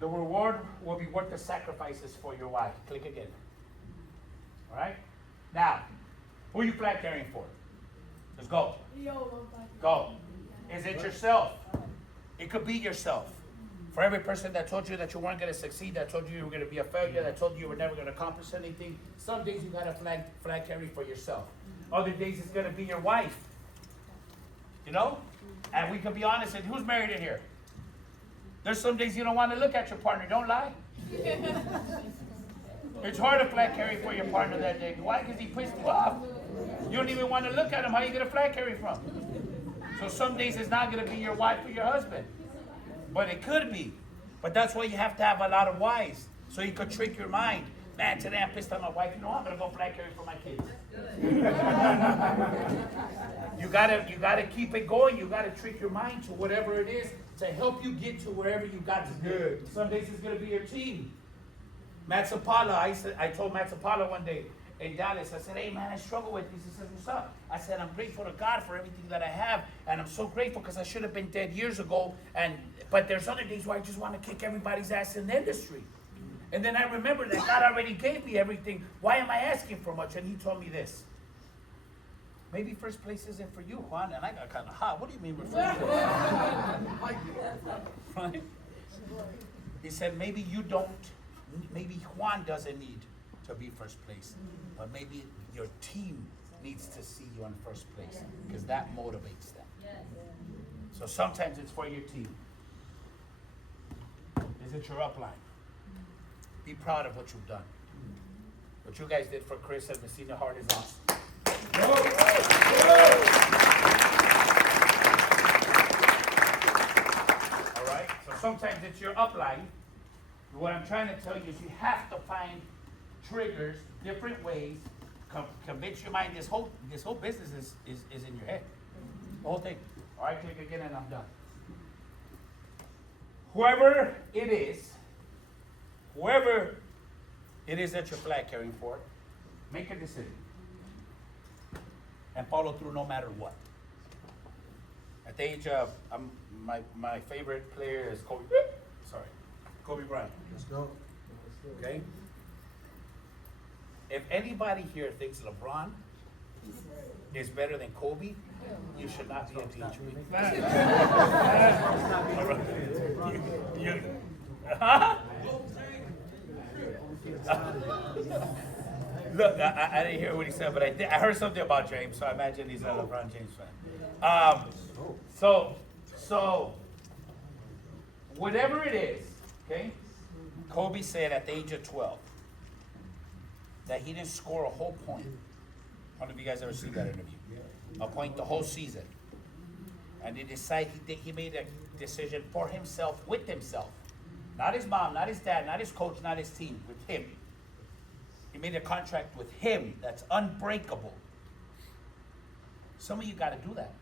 The reward will be worth the sacrifices for your wife. Click again. All right? Now, who are you flag carrying for? Let's go. Go. Is it yourself? It could be yourself. For every person that told you that you weren't going to succeed, that told you you were going to be a failure, that told you you were never going to accomplish anything, some days you got to flag carry for yourself. Other days it's going to be your wife. You know? And we can be honest, and who's married in here? There's some days you don't want to look at your partner. Don't lie. It's hard to flag carry for your partner that day. Why? Because he pissed you off. You don't even want to look at him. How are you going to flag carry from? So some days it's not going to be your wife or your husband. But it could be. But that's why you have to have a lot of whys. So you could trick your mind. Man, today I'm pissed at my wife. You know, I'm going to go flag carry for my kids. You gotta keep it going. You gotta trick your mind to whatever it is to help you get to wherever you got to do. Some days it's gonna be your team. Matt Zapala, I told Matt Zapala one day in Dallas, I said, hey man, I struggle with this. He said, what's up? I said, I'm grateful to God for everything that I have, and I'm so grateful because I should have been dead years ago. But there's other days where I just want to kick everybody's ass in the industry. And then I remember that God already gave me everything. Why am I asking for much? And he told me this. Maybe first place isn't for you, Juan. And I got kind of hot. What do you mean we're first place? Right? He said, maybe you don't, maybe Juan doesn't need to be first place. But maybe your team needs to see you in first place. Because that motivates them. So sometimes it's for your team. Is it your upline? Be proud of what you've done. What you guys did for Chris and Messina Hart is awesome. All right, so sometimes it's your upline. What I'm trying to tell you is you have to find triggers, different ways, convince your mind. This whole business is in your head. The whole thing. All right, click again and I'm done. Whoever it is that you're flag carrying for, make a decision. And follow through no matter what. At the age of, my favorite player is Kobe Bryant. Let's go. Okay? If anybody here thinks LeBron is better than Kobe, you should not be a teacher. Look, I didn't hear what he said, but I heard something about James, so I imagine he's a LeBron James fan. So whatever it is, okay? Kobe said at the age of 12 that he didn't score a whole point. How many of you guys ever seen that interview? A point the whole season. And he made a decision for himself, with himself. Not his mom, not his dad, not his coach, not his team, with him. He made a contract with him that's unbreakable. Some of you got to do that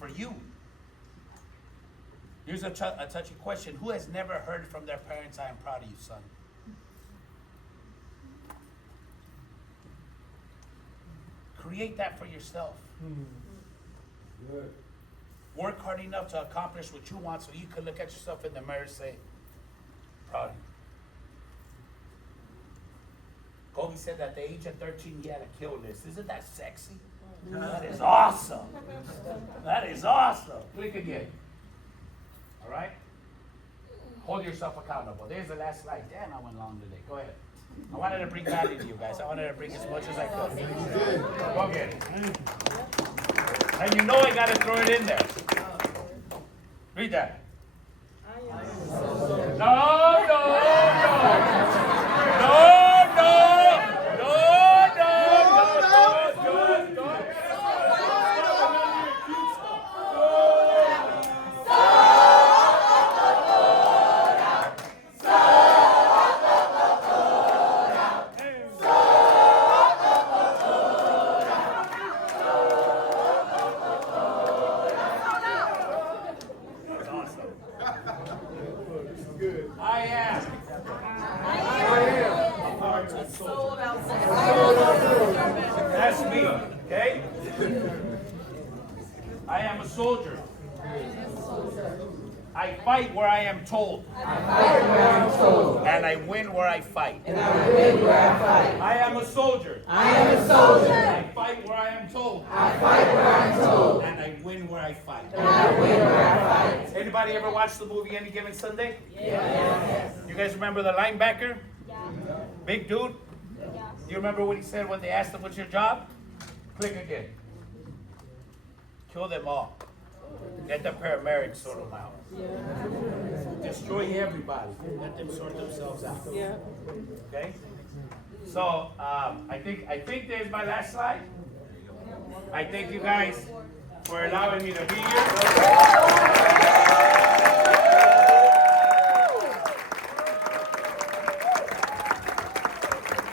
for you. Here's a touchy question. Who has never heard from their parents, I am proud of you, son? Create that for yourself. Good. Work hard enough to accomplish what you want so you can look at yourself in the mirror and say, proud of you. Kobe said at the age of 13 he had a kill list. Isn't that sexy? That is awesome. That is awesome. Click again. All right? Hold yourself accountable. There's the last slide. Damn, I went long today. Go ahead. I wanted to bring value to you guys. I wanted to bring as much as I could. Go get it. And you know I got to throw it in there. Read that. No, no, no. No, no. No, no, no, no, no. I am. That's me, okay? I am a soldier. I fight where I am told. And I win where I fight. I am a soldier. I fight where I am told. And I win where I fight. Anybody ever watch the movie Any Given Sunday? Yes. You guys remember the linebacker? Yeah. Big dude? Yeah. You remember what he said when they asked him, what's your job? Click again. Kill them all. Get the paramedics sort them out. Yeah. Destroy everybody. Let them sort themselves out. Yeah. Okay? So, I think there's my last slide. I thank you guys for allowing me to be here.